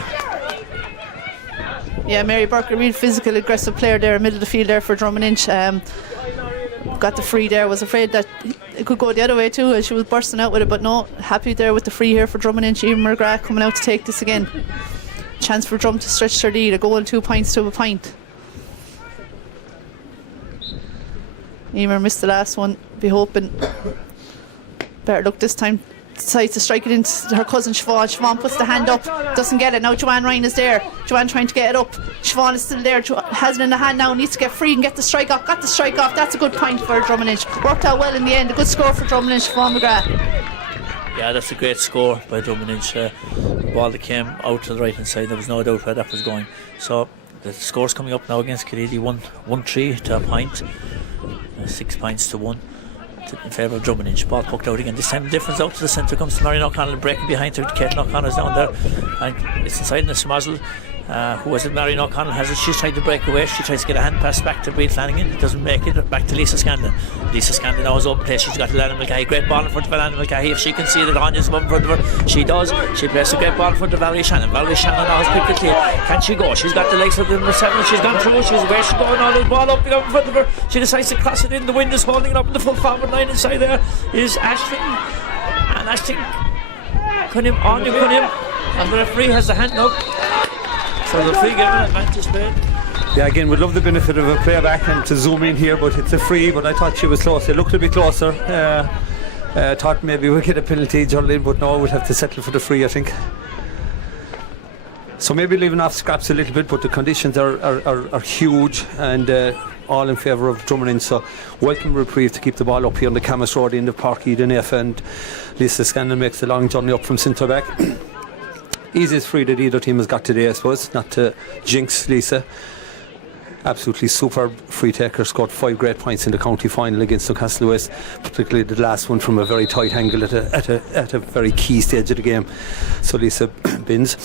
Yeah, Mary Burke, a real physical, aggressive player there, middle of the field there for Drom and Inch. Got the free there. Was afraid that it could go the other way too, as she was bursting out with it, but no, happy there with the free here for Drom and Inch. Even McGrath coming out to take this again. Chance for Drom to stretch their lead, a goal and 2 points to a point. Emer missed the last one. Be hoping better luck this time. Decides to strike it into her cousin Siobhan. Siobhan puts the hand up, doesn't get it. Now Joanne Ryan is there. Joanne trying to get it up. Siobhan is still there, has it in the hand now, needs to get free and get the strike off. Got the strike off. That's a good point for Drom and Inch. Worked out well in the end. A good score for Drom and Inch. Siobhan McGrath. Yeah, that's a great score by Drom and Inch. The ball that came out to the right hand side, there was no doubt where that was going. So the score's coming up now against Killeedy. 1-3 to a point. 6 points to 1 in favour of Drom and Inch. Ball poked out again. This time the difference out to the centre comes to Marion O'Connell, breaking behind her. Kate O'Connell's down there, and it's inside in the Smozzle. Who was it? Marion O'Connell has it. She's trying to break away. She tries to get a hand pass back to Breed Flanagan. It doesn't make it. Back to Lisa Scandon. Lisa Scandon now is open place. She's got Alana Mulcahy. Great ball in front of Alana Mulcahy. If she can see that Anya's in front of her, she does. She plays a great ball in front of Valerie Shannon. Valerie Shannon now has picked it clear. Can she go? She's got the legs of the number 7. She's gone through. She's where she's going on. The ball up in front of her. She decides to cross it in. The wind is holding it up in the full forward line. Inside there is Ashton. And Ashton Anya Cunningham. And the referee has the hand up. So the free given advantage made. Yeah, again, we'd love the benefit of a player back and to zoom in here, but it's a free. But I thought she was close. It looked a bit closer. Thought maybe we'd get a penalty, Geraldine, but no, we'd have to settle for the free, I think. So maybe leaving off scraps a little bit, but the conditions are huge and all in favour of Drom and Inch. So welcome reprieve to keep the ball up here on the Camas Road in the Páirc, Naofa, and Lisa Scanlon makes the long journey up from centre back. Easiest free that either team has got today, I suppose, not to jinx Lisa. Absolutely superb free taker, scored 5 great points in the county final against Newcastle West, particularly the last one from a very tight angle at a very key stage of the game. So Lisa Binns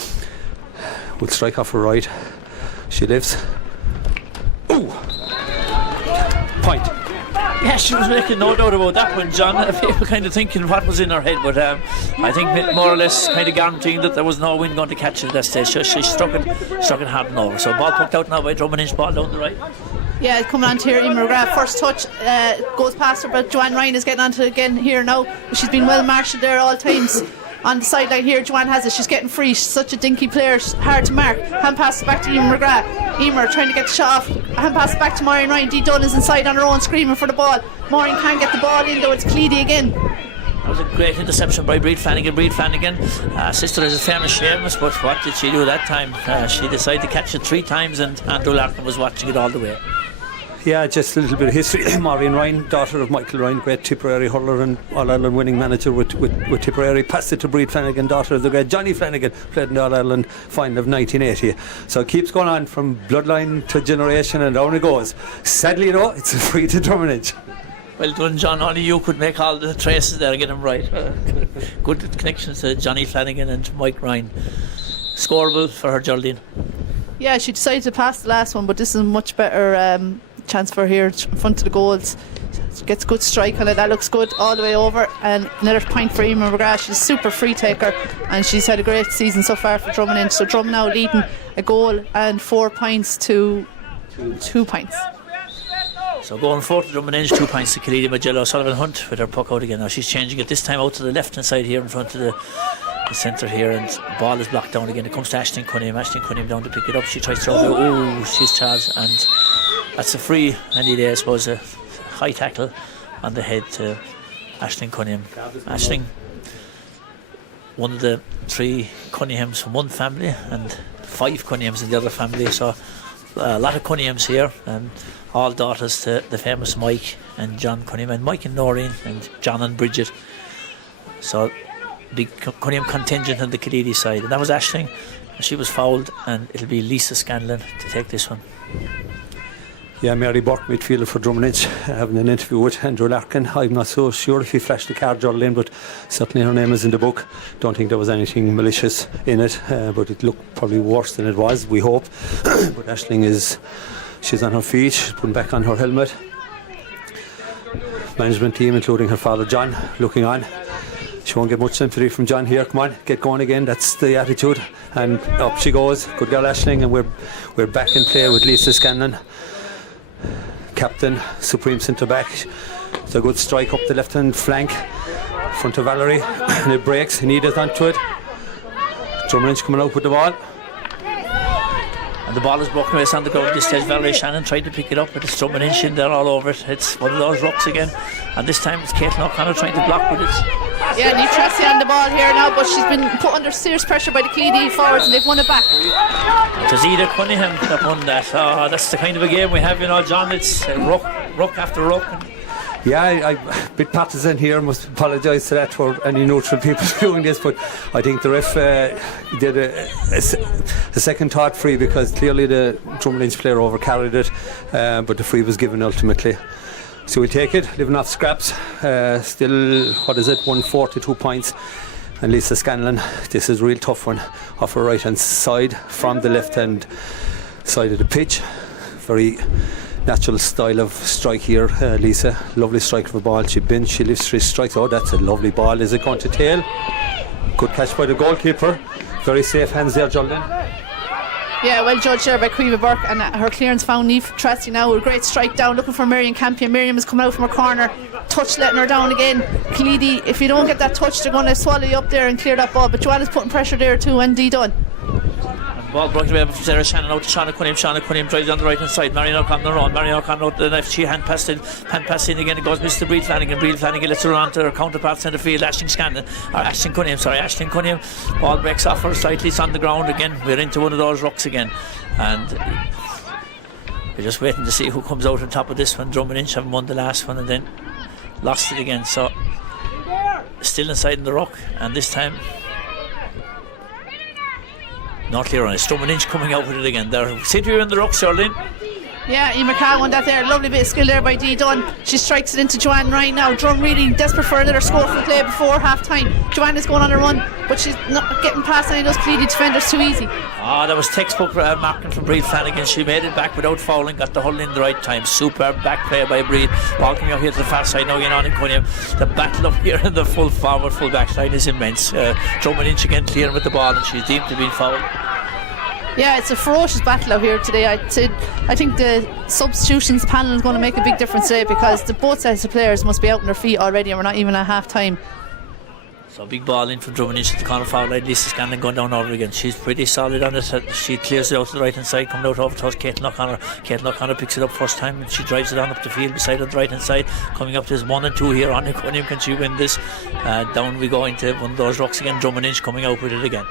will strike off her right. She lives. Ooh! Point. Yeah, she was making no doubt about that one, John. People kind of thinking what was in her head, but I think more or less kind of guaranteeing that there was no wind going to catch it at that stage. So she struck it hard and over. So ball poked out now by Drom and Inch, ball down the right. Yeah, coming on to here, Emer McGrath. First touch goes past her, but Joanne Ryan is getting onto it again here now. She's been well marshalled there all times. On the sideline here, Joanne has it. She's getting free. She's such a dinky player. She's hard to mark. Hand pass back to Emer McGrath. Emer trying to get the shot off. Hand pass back to Maureen Ryan. Dee Dunn is inside on her own, screaming for the ball. Maureen can't get the ball in though. It's Killeedy again. That was a great interception by Breed Flanagan. Sister is a famous Seamus, but what did she do that time? She decided to catch it 3 times, and Andrew Larkin was watching it all the way. Yeah, just a little bit of history. Maureen Ryan, daughter of Michael Ryan, great Tipperary hurler and All-Ireland winning manager with Tipperary. Passed it to Breed Flanagan, daughter of the great Johnny Flanagan, played in the All-Ireland final of 1980. So it keeps going on from bloodline to generation, and down it goes. Sadly though, it's a free to Drom and Inch. Well done, John. Only you could make all the traces there and get them right. Good connections to Johnny Flanagan and Mike Ryan. Scoreable for her, Geraldine. Yeah, she decided to pass the last one, but this is a much better chance for her here in front of the goals. She gets good strike on it. That looks good all the way over, and another point for Emer McGrath. She's a super free taker, and she's had a great season so far for Drom and Inch. So Drom now leading a goal and 4 points to 2 points. So going 4 to Drom and Inch, 2 points to Killeedy. Magello Sullivan Hunt with her puck out again. Now she's changing it this time out to the left hand side here in front of the centre here, and the ball is blocked down again. It comes to Aisling Cunningham down to pick it up. She tries to throw it. Oh, she's charged, and that's a free. Any day, I suppose, a high tackle on the head to Aisling Cunningham. Aisling, one of the 3 Cunninghams from one family and 5 Cunninghams in the other family. So a lot of Cunninghams here, and all daughters to the famous Mike and John Cunningham, and Mike and Noreen and John and Bridget. So big Cunningham contingent on the Killeedy side, and that was Aisling. She was fouled, and it'll be Lisa Scanlon to take this one. Yeah, Mary Burke, midfielder for Drom and Inch, having an interview with Andrew Larkin. I'm not so sure if he flashed the card, Geraldine, but certainly her name is in the book. Don't think there was anything malicious in it, but it looked probably worse than it was, we hope. But Aisling she's on her feet, she's putting back on her helmet. Management team, including her father John, looking on. She won't get much sympathy from John here. Come on, get going again. That's the attitude. And up she goes. Good girl, Aisling, and we're back in play with Lisa Scanlon, captain, supreme centre back. It's a good strike up the left hand flank, front of Valerie, and it breaks. Needed onto it. Drom and Inch coming out with the ball. And the ball is broken away on the ground. This stage Valerie Shannon tried to pick it up, but it's Drom and Inch in there all over it. It's one of those rocks again, and this time it's Caitlin O'Connor trying to block with it. Yeah, Niamh Tracy on the ball here now, but she's been put under serious pressure by the Killeedy forwards, and they've won it back. It was Ida Cunningham that won that. That's the kind of a game we have, John. It's ruck after ruck. Yeah, I'm a bit partisan here. Must apologise to that for any neutral people doing this, but I think the ref did a second thought free, because clearly the Drom and Inch player overcarried it, but the free was given ultimately. So we take it, living off scraps. Still, 142 points. And Lisa Scanlon, this is a real tough one, off her right hand side from the left hand side of the pitch. Very natural style of strike here, Lisa. Lovely strike of a ball. She bends, she lifts, she strikes. Oh, that's a lovely ball. Is it going to tail? Good catch by the goalkeeper. Very safe hands there, Geraldine. Yeah, well judged there by Caoimhe Burke, and her clearance found Niamh Tracy now with a great strike down, looking for Miriam Campion. Miriam is coming out from her corner, touch letting her down again. Killeedy, if you don't get that touch, they're going to swallow you up there and clear that ball, but Joanna's putting pressure there too, and Dee Dunn. Ball brought away from Sarah Shannon out to Shauna Cunningham. Shauna Cunningham drives on the right hand side. Marion O'Connor on. Marion O'Connor out to the left. She hand passed in again. It goes Mr. Breed Flanagan. Breed Flanagan lets her on to her counterpart centre field. Aisling Cunningham. Ball breaks off her slightly. It's on the ground again. We're into one of those rucks again, and we're just waiting to see who comes out on top of this one. Drom and Inch haven't won the last one and then lost it again. So still inside in the ruck, and this time not clear on it. Drom and Inch coming out with it again. They're seem to be in the ruck, Charlene. Yeah, Emer Carr won that there. Lovely bit of skill there by Dee Dunn. She strikes it into Joanne right now. Drum really desperate for another score for play before half time. Joanne is going on a run, but she's not getting past any of those Killeedy defenders too easy. That was textbook marking from Breed Flanagan. She made it back without fouling, got the huddle in the right time. Superb back play by Breed. Ball coming up here to the far side now, on in Cunningham. The battle up here in the full forward, full back line is immense. Drummond Inch again clearing with the ball, and she's deemed to be fouled. Yeah, it's a ferocious battle out here today. I think the substitutions panel is going to make a big difference today, because both sets of players must be out on their feet already, and we're not even at half time. So big ball in from Drummond into the corner foul line. Lisa Scanlon going down over again. She's pretty solid on it. She clears it out to the right hand side, coming out over towards Kate O'Connor. Kate O'Connor picks it up first time, and she drives it on up the field beside on the right hand side. Coming up, there's 1 and 2 here on Cunningham. Can she win this? Down we go into one of those rocks again. Drummond Inch coming out with it again.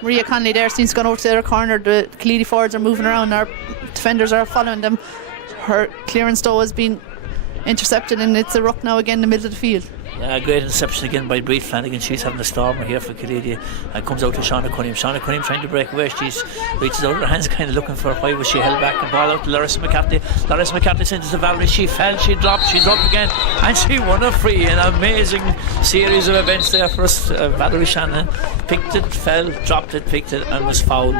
Maria Conley there seems to go over to the other corner. The Killeedy forwards are moving around, our defenders are following them. Her clearance though has been intercepted, and it's a ruck now again in the middle of the field. Yeah, great interception again by Breed Flanagan. She's having a stormer here for Killeedy. Comes out to Shauna Cunningham. Shauna Cunningham trying to break away. She reaches out her hands, kind of looking for why was she held back, and ball out to Larissa McCarthy. Larissa McCarthy sends it to Valerie. She fell, she dropped, she's up again, and she won a free. An amazing series of events there for us. Valerie Shannon picked it, fell, dropped it, picked it, and was fouled.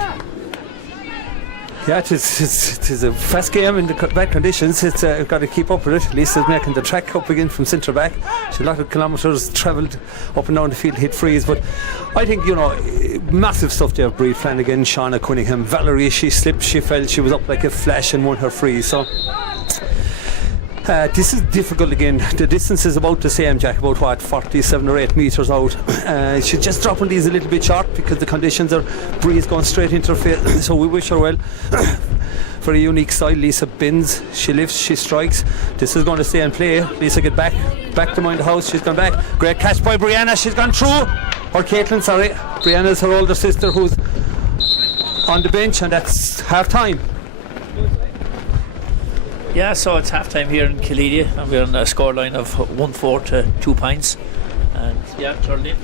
Yeah, it is a fast game in the bad conditions. It's got to keep up with it. Lisa's making the track up again from centre back. She's a lot of kilometres travelled up and down the field, hit frees. But I think, massive stuff there. Breed Flanagan, Shauna Cunningham, Valerie, she slipped, she fell, she was up like a flash and won her free. So this is difficult again. The distance is about the same, Jack, about 47 or 8 metres out. She's just dropping these a little bit short because the conditions are breeze going straight into her face. So we wish her well. Very unique style. Lisa bends, she lifts, she strikes. This is going to stay in play. Lisa get back to mind the house. She's gone back. Great catch by Brianna. She's gone through. Or Caitlin, sorry. Brianna's her older sister who's on the bench, and that's half time. Yeah, so it's half time here in Killeedy, and we're on a scoreline of 1-4 to 2 points. And yeah, Charlie.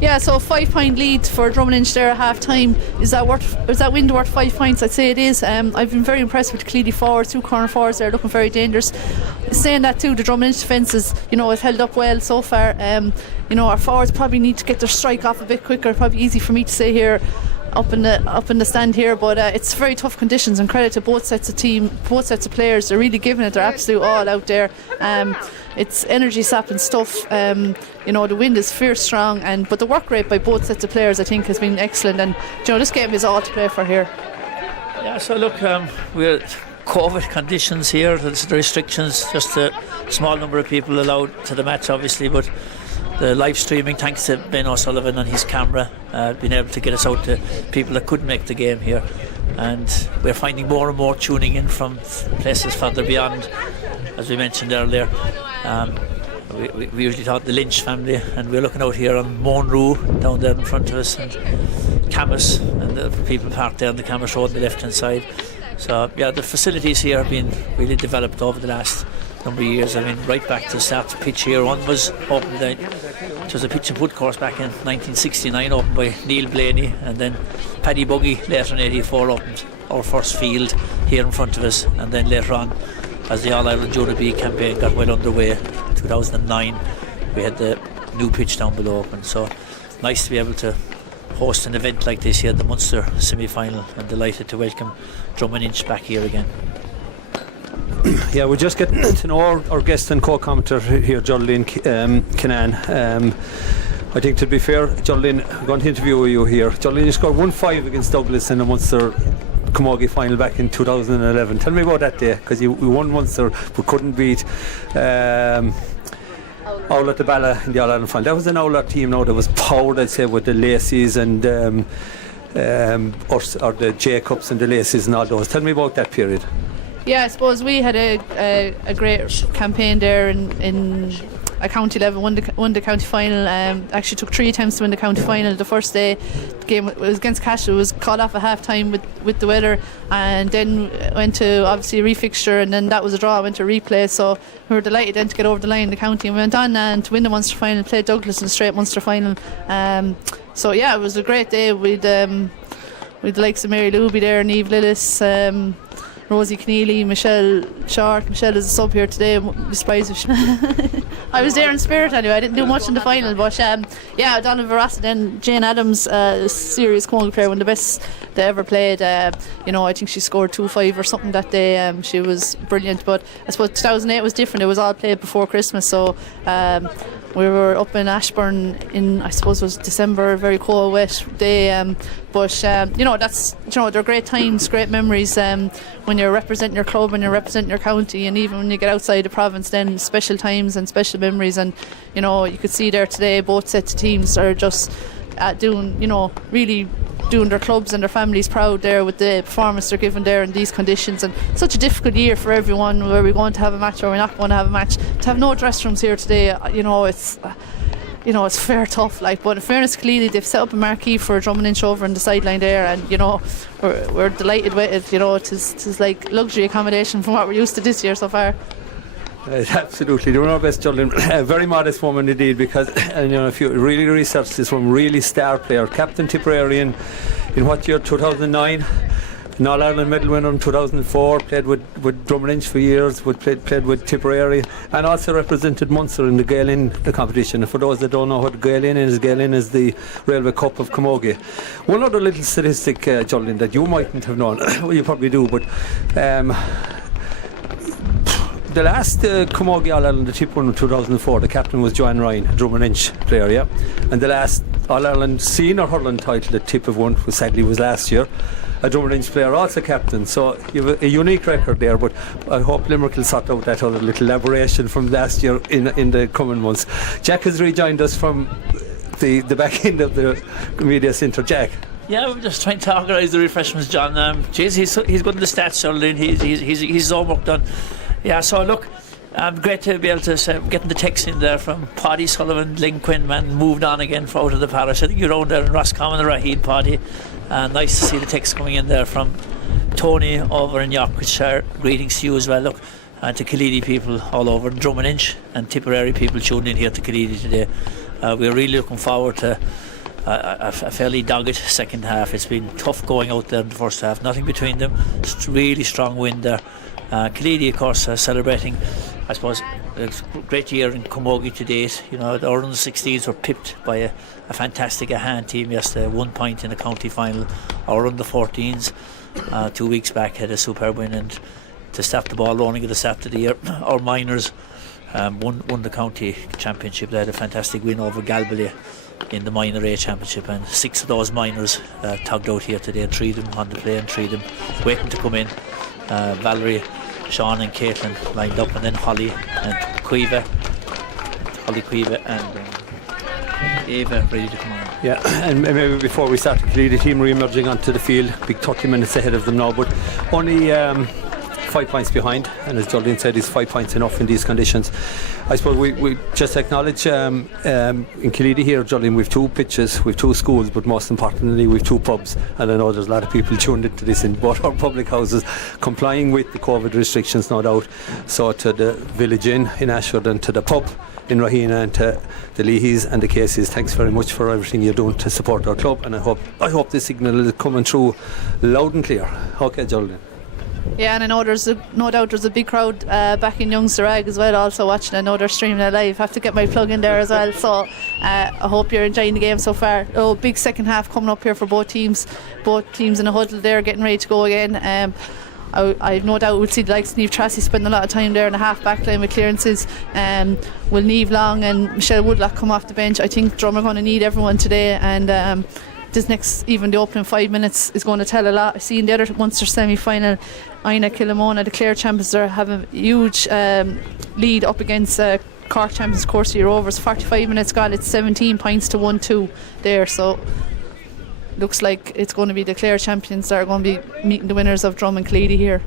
Yeah, so a 5-point lead for Drummond Inch there at half time. Is that win worth 5 points? I'd say it is. I've been very impressed with the Killeedy forwards, 2 corner forwards there, looking very dangerous. Saying that too, the Drummond Inch defences, have held up well so far. Our forwards probably need to get their strike off a bit quicker. Probably easy for me to say here up in the stand here, but it's very tough conditions, and credit to both sets of players. They're really giving it their absolute all out there. It's energy sapping stuff. The wind is fierce strong, but the work rate by both sets of players I think has been excellent, and this game is all to play for here. Yeah, so look, we're COVID conditions here. There's the restrictions, just a small number of people allowed to the match obviously, but the live streaming, thanks to Ben O'Sullivan and his camera, been able to get us out to people that couldn't make the game here, and we're finding more and more tuning in from places further beyond, as we mentioned earlier. We usually talk the Lynch family, and we're looking out here on Monroe down there in front of us, and Camas, and the people parked there on the Camas Road on the left hand side. So yeah, the facilities here have been really developed over the last number of years. Right back to the start, the pitch here one was opened, it was a pitch and put course back in 1969, opened by Neil Blaney, and then Paddy Buggy later in 84 opened our first field here in front of us, and then later on, as the All-Ireland Junior B campaign got well underway, 2009, we had the new pitch down below open. So nice to be able to host an event like this here at the Munster semi-final, and delighted to welcome Drummond Inch back here again. Yeah, we're just getting to know our guest and co-commentator here, Geraldine Kinane. I think, to be fair, Geraldine, I'm going to interview you here. Geraldine, you scored 1-5 against Douglas in the Munster Camogie final back in 2011. Tell me about that day, because you won Munster but couldn't beat Owlett the Bala in the All-Ireland final. That was an Owlett team now that was powered, I'd say, with the Lacey's and or the Jacobs and the Lacey's and all those. Tell me about that period. Yeah, I suppose we had a great campaign there in a county level, won the county final. Actually took 3 attempts to win the county final. The first day, the game was against Cashel, was called off at half time with the weather, and then went to obviously a refixture, and then that was a draw, went to replay. So we were delighted then to get over the line in the county, and we went on and to win the Munster final, played Douglas in a straight Munster final. So yeah, it was a great day with the likes of Mary Luby there and Eve Lillis. Rosie Keneally, Michelle Short. Michelle is a sub here today. I'm surprised if I was there in spirit anyway. I didn't do much in the final, but Donna Verassa, then Jane Adams, a serious camogie player, one of the best they ever played. I think she scored 2-5 or something that day. She was brilliant, but I suppose 2008 was different. It was all played before Christmas, so we were up in Ashburn in, I suppose it was December, a very cold, wet day. They're great times, great memories when you're representing your club and you're representing your county, and even when you get outside the province, then special times and special memories. And you could see there today both sets of teams are just really doing their clubs and their families proud there with the performance they're giving there in these conditions. And such a difficult year for everyone, where we're going to have a match or we're not going to have a match. To have no dress rooms here today, it's fair tough. But in fairness to Killeedy, they've set up a marquee for Drom and Inch over on the sideline there, and we're delighted with it. It's like luxury accommodation from what we're used to this year so far. Absolutely, doing our best, Geraldine. A very modest woman indeed, because if you really research this one, really star player, Captain Tipperary in what year? 2009. An All-Ireland medal winner in 2004, played with Drom and Inch for years, played with Tipperary, and also represented Munster in the Gaelin competition. And for those that don't know what Gaelin is the Railway Cup of Camogie. One other little statistic, Geraldine, that you mightn't have known, well, you probably do, but the last Camogie All-Ireland, the tip one in 2004, the captain was Joanne Ryan, a Drom and Inch player, yeah. And the last All-Ireland senior hurling title, the tip of one, sadly was last year, a Drom and Inch player, also captain. So you have a unique record there, but I hope Limerick will sort out that other little elaboration from last year in the coming months. Jack has rejoined us from the back end of the media centre. Jack. Yeah, we're just trying to organise the refreshments, John. He's good in the stats, Geraldine. He's his homework done. Yeah, so look, great to be able to get the text in there from Paddy Sullivan, Lynn Quinman, moved on again for out of the parish. I think you're around there in Roscommon, Rahid, Paddy. Nice to see the text coming in there from Tony over in Yorkshire. Greetings to you as well. Look, and to Killeedy people all over, Drom and Inch and Tipperary people tuning in here to Killeedy today. We're really looking forward to a fairly dogged second half. It's been tough going out there in the first half, nothing between them. It's really strong wind there. Killeedy, of course, celebrating, I suppose, a great year in Camogie to date. The under 16s were pipped by a fantastic Ahan team yesterday, 1 point in the county final. Our under 14s 2 weeks back had a superb win, and to start the ball rolling at the start of the year, our minors won the county championship. They had a fantastic win over Galbally in the minor A championship, and 6 of those minors tugged out here today. 3 of them on the play and 3 of them waiting to come in. Valerie, Sean and Caitlin lined up, and then Holly and Cueva and Ava ready to come on. Yeah, and maybe before we start, the Killeedy team re-emerging onto the field, big 30 minutes ahead of them now, but only 5 points behind, and as Geraldine said, is 5 points enough in these conditions. I suppose we just acknowledge in Killeedy here, Geraldine, we've 2 pitches, we've 2 schools, but most importantly we've 2 pubs, and I know there's a lot of people tuned into this in both our public houses, complying with the COVID restrictions, no doubt. So to the Village Inn in Ashford, and to the pub in Rahina, and to the Leahys and the Caseys, thanks very much for everything you're doing to support our club, and I hope the signal is coming through loud and clear. Okay, Geraldine. Yeah, and I know no doubt there's a big crowd back in Youngster Ag as well, also watching. I know they're streaming it live. Have to get my plug in there as well. So I hope you're enjoying the game so far. Big second half coming up here for both teams. Both teams in a huddle there, getting ready to go again. I've no doubt we'll see the likes of Niamh Tracy spend a lot of time there in the half back line with clearances. Will Niamh Long and Michelle Woodlock come off the bench? I think Drom are going to need everyone today, and even the opening 5 minutes is going to tell a lot. I see in the other Munster semi-final, Ina Killamona, the Clare champions, are having a huge lead up against Cork champions Corsia Year Rovers. 45 minutes gone, it's 17 points to 1-2 there, so looks like it's going to be the Clare champions that are going to be meeting the winners of Drom and Killeedy here.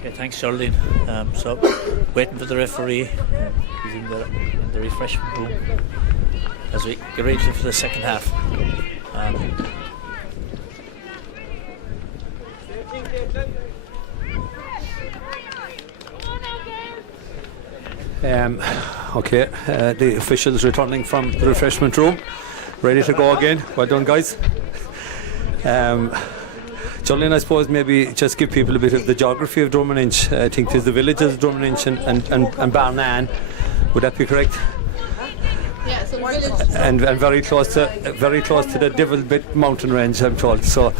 Okay, thanks, Geraldine. So waiting for the referee. He's in the refreshment room as we get ready for the second half. The officials returning from the refreshment room, ready to go again. Well done, guys. Jolene, I suppose maybe just give people a bit of the geography of Drummond. I think there's the villages of Drummond and Barnan. Would that be correct? Yeah, so the village. And very close to the Devil Bit mountain range, I'm told. So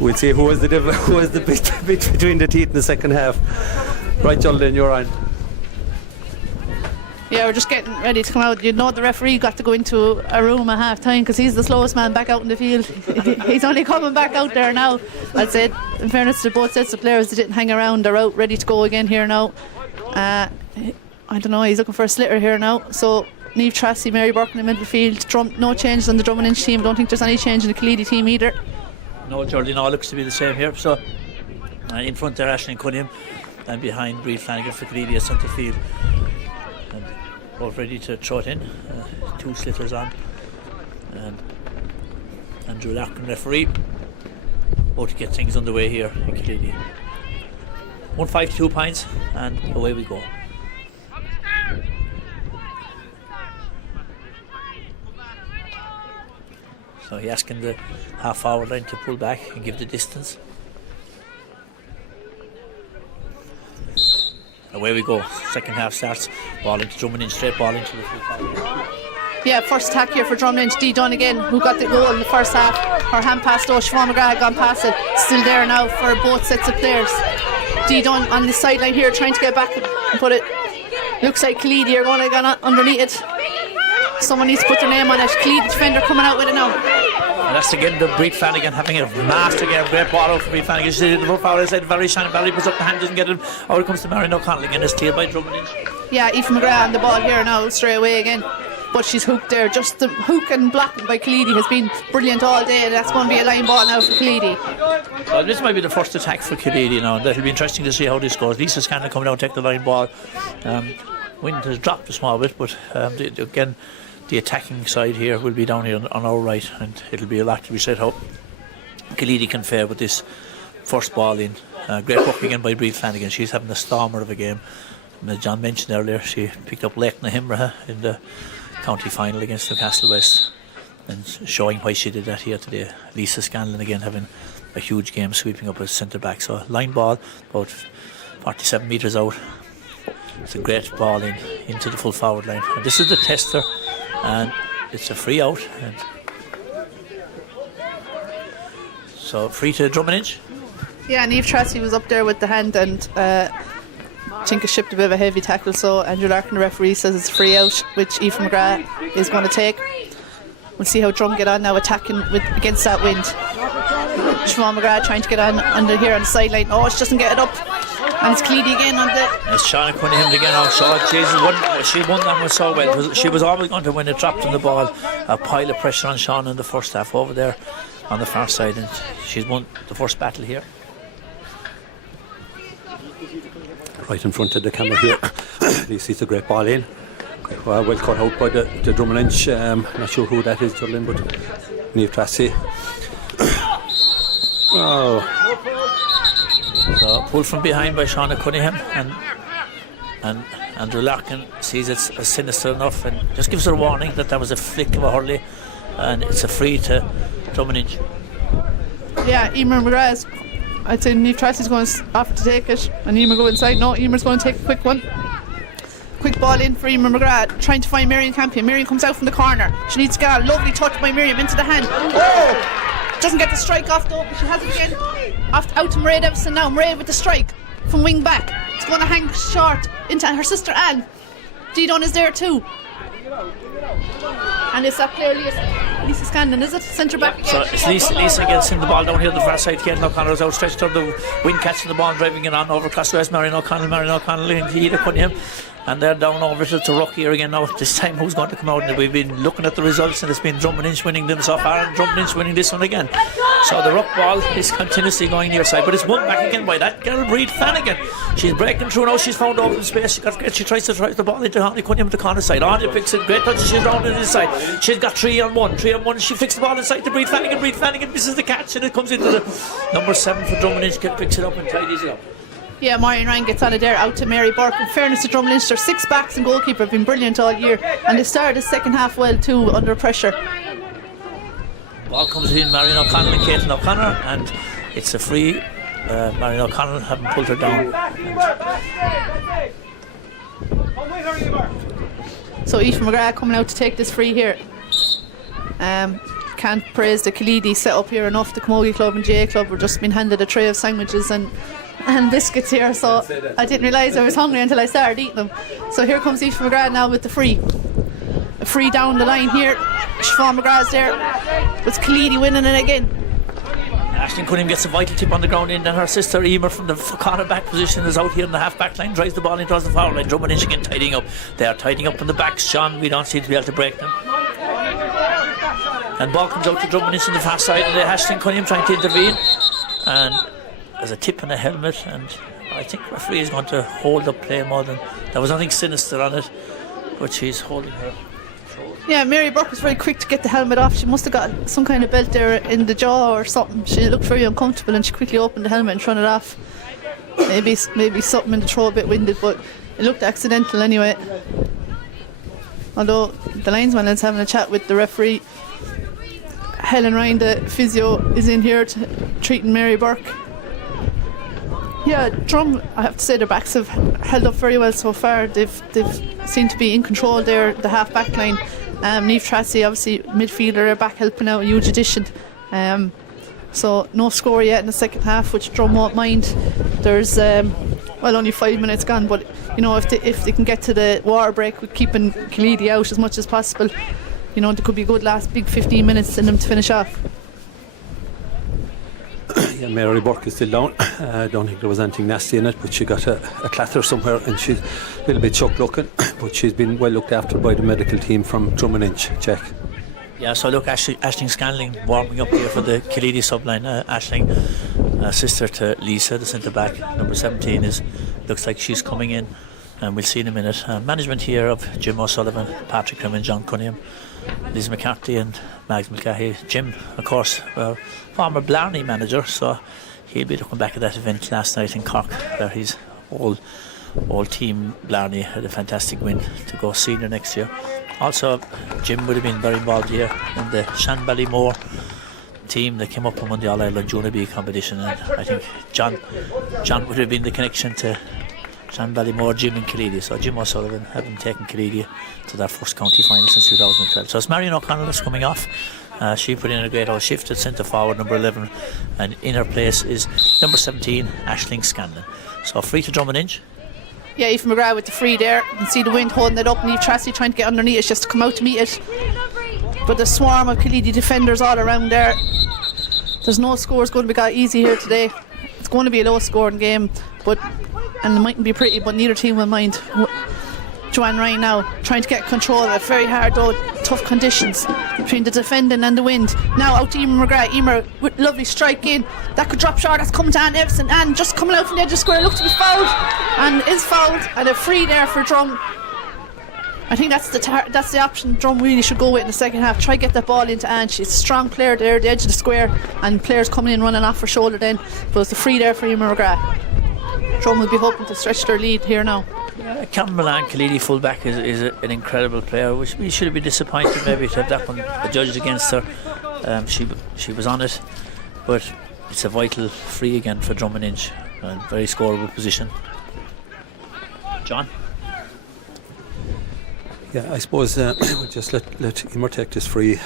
we'll see who was the devil, who was the bit between the teeth in the second half. Right, Jolene, you're on. Yeah, we're just getting ready to come out. You know, the referee got to go into a room at half time because he's the slowest man back out in the field. He's only coming back out there now. I'd say, in fairness to both sets of players, they didn't hang around. They're out ready to go again here now. I don't know, he's looking for a slitter here now. So Naofa Tracy, Mary Burke in the midfield. Drom, no changes on the Drummond Inch team. Don't think there's any change in the Killeedy team either. No, Jordan, all looks to be the same here. So in front there, Aisling Cunningham, and behind Breed Flanagan for Killeedy at centre field. And both ready to throw it in. 2 slitters on. And Andrew Larkin, referee. Both to get things underway here in Killeedy. 152 points, and away we go. So he's asking the half forward line to pull back and give the distance. Away we go. Second half starts. Ball into Drummond Inch, straight ball into the full forward. Yeah, first attack here for Drummond Inch. Dee Dunn again, who got the goal in the first half. Her hand pass though, Siobhan McGrath had gone past it. Still there now for both sets of players. Dee Dunn on the sideline here trying to get back and put it. Looks like Killeedy are going to go underneath it. Someone needs to put their name on it. Killeedy defender coming out with it now. And that's again the Breed Flanagan having a master game. Great ball out for Breed Flanagan. She's in the full forward side, very shiny. Valley puts up the hand, doesn't get it. Out it comes to Marion O'Connell again. It's tailed by Drummond Inch. Yeah, Aoife McGrath on the ball here now, straight away again. But she's hooked there. Just the hook and blocking by Killeedy has been brilliant all day. That's going to be a line ball now for Killeedy. So this might be the first attack for Killeedy now. That'll be interesting to see how this goes. Lisa Scanlon coming down, take the line ball. Wind has dropped a small bit, but again, the attacking side here will be down here on our right, and it'll be a lot to be said how Killeedy can fare with this first ball in. Great work again by Breed Flanagan. She's having a stormer of a game. And as John mentioned earlier, she picked up Lake Nahimra in the county final against Newcastle West, and showing why she did that here today. Lisa Scanlon again having a huge game, sweeping up as centre back. So line ball about 47 metres out. It's a great ball into the full forward line, and this is the tester, and it's a free out, and so free to Drummond Inch. Yeah, Naofa Tracy was up there with the hand, and Tinka shipped a bit of a heavy tackle, so Andrew Larkin, the referee, says it's free out, which Aoife McGrath is going to take. We'll see how Drom get on now attacking against that wind. Siobhan McGrath trying to get on under here on the sideline. Oh, she doesn't get it up. And it's Killeedy again on the... It's Shauna Cunningham again on shot. She won that one so well. She was always going to win it, dropped on the ball. A pile of pressure on Shauna in the first half over there on the far side, and she's won the first battle here. Right in front of the camera here. You see it's a great ball in. Well cut out by the Drummond Inch. Not sure who that is, Jolene, but Naofa Tracy. Oh. So pulled from behind by Shauna Cunningham, and Andrew Larkin sees it's sinister enough and just gives her a warning that was a flick of a hurley, and it's a free to Drummond Inch. Yeah, Emer McGrath, I'd say Naofa Tracy's going to offer to take it, and Emer go inside. No, Emer's going to take a quick one. Quick ball in for Emer McGrath, trying to find Miriam Campion. Miriam comes out from the corner. She needs to get a lovely touch by Miriam into the hand. Oh! Doesn't get the strike off though, but she has it again. Out to Mairead Evison now. Mairead with the strike from wing back. It's going to hang short into her sister Anne. Dee Dunn is there too. And it's that player Lisa Scanlon, is it? Centre back again. So it's Lisa gets in the ball down here on the far side. Kate O'Connell's outstretched on the wing, catching the ball and driving it on over across the west. Marion O'Connell and Ida Cunningham. And they're down over to Rock here again now. This time who's going to come out? And we've been looking at the results, and it's been Drummond Inch winning them so far, and Drummond Inch winning this one again. So the ruck ball is continuously going near side, but it's won back again by that girl Breed Flanagan. She's breaking through now. She's found open space. She tries to drive the ball into Honey Cunningham the corner side. Honey picks it, great touch. She's round on the side. She's got 3-on-1. She flicks the ball inside to Breed Flanagan. Breed Flanagan misses the catch, and it comes into the number 7 for Drummond Inch. Picks it up and tidies it up. Yeah, Marion Ryan gets on it there, out to Mary Burke. In fairness to Drummond Inch, their 6 backs and goalkeeper have been brilliant all year, and they started the second half well too, under pressure. Ball comes in, Marion O'Connell and Caitlin O'Connor, and It's a free. Marion O'Connell haven't pulled her down. So Aoife McGrath coming out to take this free here. Can't praise the Killeedy set up here enough. The Camogie Club and GA Club were just being handed a tray of sandwiches and biscuits here, so I didn't realise I was hungry until I started eating them. So here comes Aoife McGrath now with the free. A free down the line here. Siobhan McGrath's there. It's Killeedy winning it again. Aisling Cunningham gets a vital tip on the ground in, and her sister Emer from the corner back position is out here in the half back line, drives the ball in towards the foul line. Drom and Inch again tidying up. They are tidying up on the backs. Sean, we don't seem to be able to break them. And ball comes out to Drom and Inch on the far side, and Aisling Cunningham trying to intervene. And there's a tip and a helmet, and I think referee is going to hold up play more than there was nothing sinister on it, but she's holding her. Yeah, Mary Burke was very quick to get the helmet off. She must have got some kind of belt there in the jaw or something. She looked very uncomfortable and she quickly opened the helmet and thrown it off. Maybe something in the throw, a bit winded, but it looked accidental anyway. Although the linesman is having a chat with the referee. Helen Ryan, the physio, is in here treating Mary Burke. Yeah, Drom, I have to say their backs have held up very well so far. They've seemed to be in control there, the half back line. Niamh Tracy, obviously midfielder, back helping out, a huge addition. So no score yet in the second half, which Drom won't mind. There's only 5 minutes gone, but you know, if they can get to the water break with keeping Killeedy out as much as possible, you know, there could be a good last big 15 minutes in them to finish off. Yeah, Mary Burke is still down. I don't think there was anything nasty in it, but she got a clatter somewhere and she's a little bit shook looking, but she's been well looked after by the medical team from Drom and Inch. Check. Yeah, so look, Aisling Scanlon warming up here for the Killeedy subline. Aisling, sister to Lisa, the centre back, number 17, looks like she's coming in, and we'll see in a minute. Management here of Jim O'Sullivan, Patrick Crim and John Cunningham, Liz McCarthy and Mags Mulcahy. Jim, of course, former Blarney manager, so he'll be looking back at that event last night in Cork, where his all team Blarney had a fantastic win to go senior next year. Also, Jim would have been very involved here in the Shanballymore team that came up and won the All-Ireland Junior B competition, and I think John would have been the connection to Shanballymore, Jim and Killeedy. So Jim O'Sullivan having taken Killeedy to their first county final since 2012. So it's Marion O'Connell that's coming off. She put in a great old shift at centre forward, number 11, and in her place is number 17, Aisling Scanlon. So free to Drom and Inch. Yeah, Aoife McGrath with the free there. You can see the wind holding it up. Niamh Tracy trying to get underneath it just to come out to meet it. But the swarm of Killeedy defenders all around there. There's no scores going to be got easy here today. It's going to be a low scoring game, and it mightn't be pretty, but neither team will mind. Joanne Ryan now trying to get control of it. Very hard though, tough conditions between the defending and the wind. Now out to Emer McGrath. Emer with lovely strike in. That could drop short. That's coming to Anne Everson. Anne just coming out from the edge of the square. Looks to be fouled. And is fouled. And a free there for Drom. I think that's the option Drom really should go with in the second half. Try to get that ball into Anne. She's a strong player there at the edge of the square. And players coming in running off her shoulder then. But it's a free there for Emer McGrath. Drom will be hoping to stretch their lead here now. Cameron Milan, Killeedy fullback, is an incredible player. Which we should have been disappointed maybe to have that one judged against her. She was on it, but it's a vital free again for Drom and Inch, and very scoreable position. John. Yeah, I suppose we'll just let Emer take this free.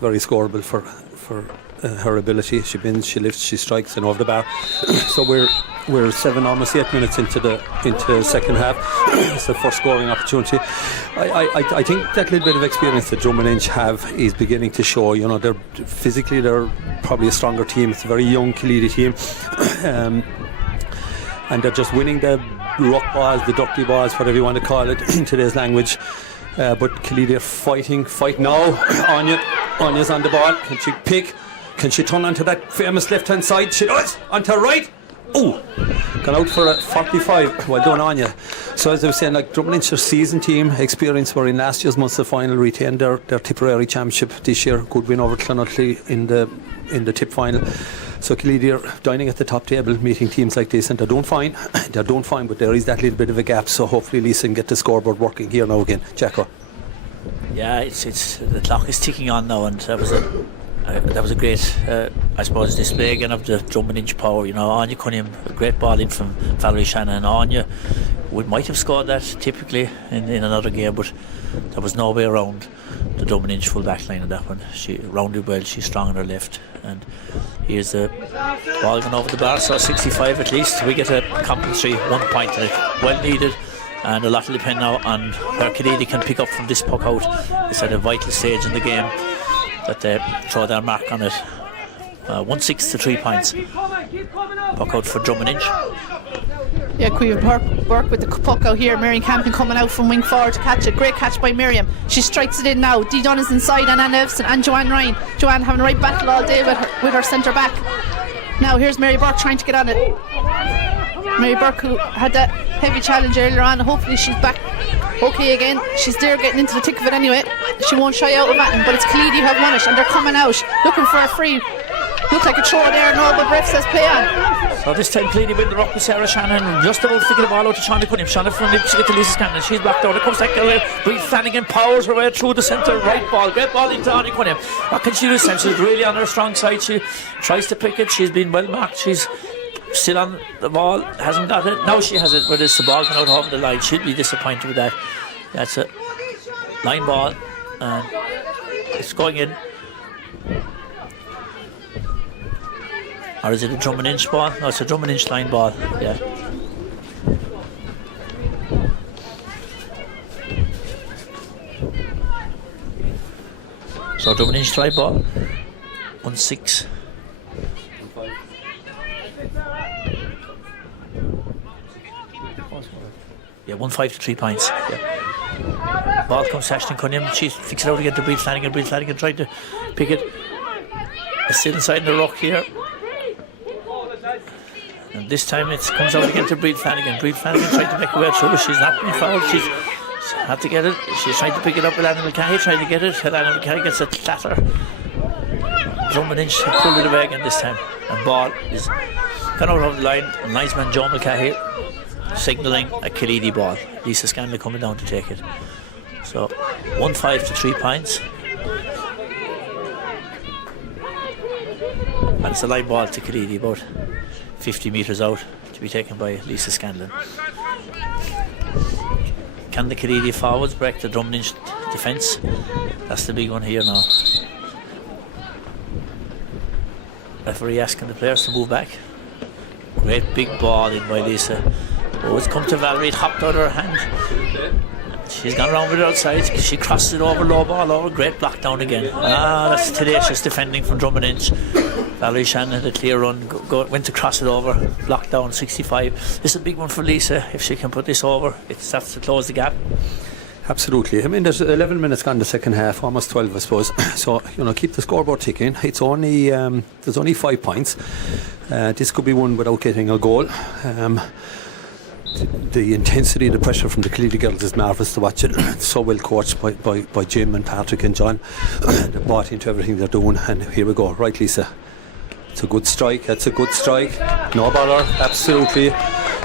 Very scoreable for her ability. She bends, she lifts, she strikes, and over the bar. So we're 7, almost 8 minutes into the second half. It's the first scoring opportunity. I think that little bit of experience that Drom and Inch have is beginning to show. You know, they're probably a stronger team. It's a very young Killeedy team, and they're just winning the rock balls, the ducky balls, whatever you want to call it in today's language. But Killeedy are fighting now. Anya's on the ball. Can she pick? Can she turn onto that famous left-hand side? She does. Onto her right. Oh, gone out for a 45. Well done, Anya. So as I was saying, like Drom and Inch, their season team, experience were in last year's Munster final, retained their Tipperary championship this year. Good win over Clonuthley in the tip final. So Killeedy are dining at the top table, meeting teams like this, and they're doing fine, but there is that little bit of a gap. So hopefully Lisa can get the scoreboard working here now again. Jacko. Yeah, it's the clock is ticking on now, and that was a that was a great, I suppose, display again of the Drom and Inch power. You know, Anya Cunningham, a great ball in from Valerie Shannon, and Anya might have scored that typically in another game, but there was no way around the Drom and Inch full back line on that one. She rounded well, she's strong on her left, and here's the ball going over the bar, so 65 at least. We get a compulsory 1 point on it, well needed, and a lot will depend now on where Killeedy can pick up from this puck out. It's at a vital stage in the game that they throw their mark on it. 1-6 to 3 points. Puck out for Drom and Inch. Yeah, Queen Páirc with the puck out here. Miriam Campion coming out from wing forward to catch it. Great catch by Miriam. She strikes it in now. Dee Dunn is inside, and Anne Evson and Joanne Ryan. Joanne having a right battle all day with her centre back. Now here's Mary Burke trying to get on it. Mary Burke, who had that heavy challenge earlier on. Hopefully she's back okay again. She's there getting into the thick of it anyway. She won't shy out of that, but it's Killeedy who have won it, and they're coming out looking for a free. Look like a throw there, no, but ref says play on. So this time Killeedy with the rock with Sarah Shannon, just about to get the ball out to Shauna Cunningham. Shauna from the to Lisa Scanlon, she's back down. It comes that girl, Brie Flanagan powers her way through the centre, right ball, great ball into Anya Cunningham. What can she do this time? She's really on her strong side. She tries to pick it, she's been well marked, she's still on the ball, hasn't got it. Now she has it, but it's the ball going out over the line. She'll be disappointed with that. That's a line ball, and it's going in. Or is it a Drom and Inch ball? No, it's a Drom and Inch line ball. Yeah. So Drom and Inch line ball. 1-6. Yeah, 1-5 to 3 points. Yeah. Ball comes to Ashton Cunningham. She fixes it out again to Brie Flanagan. Brie Flanagan tried to pick it. It's still inside the rock here. And this time it comes out again to Brie Flanagan. Brie Flanagan tried to make her way through. She's not been fouled. She's had to get it. She's trying to pick it up with Anna Mulcahy, trying to get it. And Anna Mulcahy gets a clatter. Drom and Inch pulled it away again this time. And ball is gone out of the line. And linesman Joe Mulcahy signalling a Killeedy ball. Lisa Scanlon coming down to take it. So 1-5 to 3 points. And it's a line ball to Killeedy, about 50 metres out, to be taken by Lisa Scanlon. Can the Killeedy forwards break the Drom and Inch defence? That's the big one here now. Referee asking the players to move back. Great big ball in by Lisa. Oh, it's come to Valerie, it hopped out of her hand. She's gone around with it outside. She crossed it over, low ball over. Great block down again. That's tenacious defending from Drom and Inch. Valerie Shannon, the clear run, went to cross it over, blocked down 65. This is a big one for Lisa. If she can put this over, it starts to close the gap. Absolutely. I mean, there's 11 minutes gone in the second half, almost 12, I suppose. So, you know, keep the scoreboard ticking. It's only there's only 5 points. This could be won without getting a goal. The intensity, the pressure from the Killeedy girls is marvellous to watch it. It's so well coached by Jim and Patrick and John. They're bought into everything they're doing, and here we go. Right, Lisa. It's a good strike. That's a good strike. No bother. Absolutely.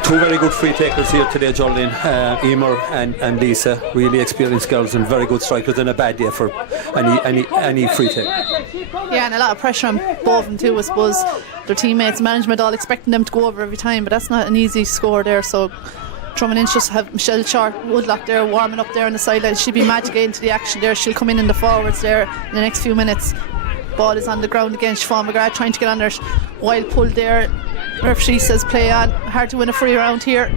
Two very good free takers here today, Jolene. Emer and Lisa. Really experienced girls and very good strikers, and a bad day for any free take. Yeah, and a lot of pressure on both of them too, I suppose. Their teammates, management all expecting them to go over every time, but that's not an easy score there. So Drom and Inch just have Michelle Woodlock there warming up there on the sideline. She'll be mad to get into the action there. She'll come in the forwards there in the next few minutes. Ball is on the ground again. Siobhan McGrath trying to get on there. Wild pull there. Referee says play on. Hard to win a free round here.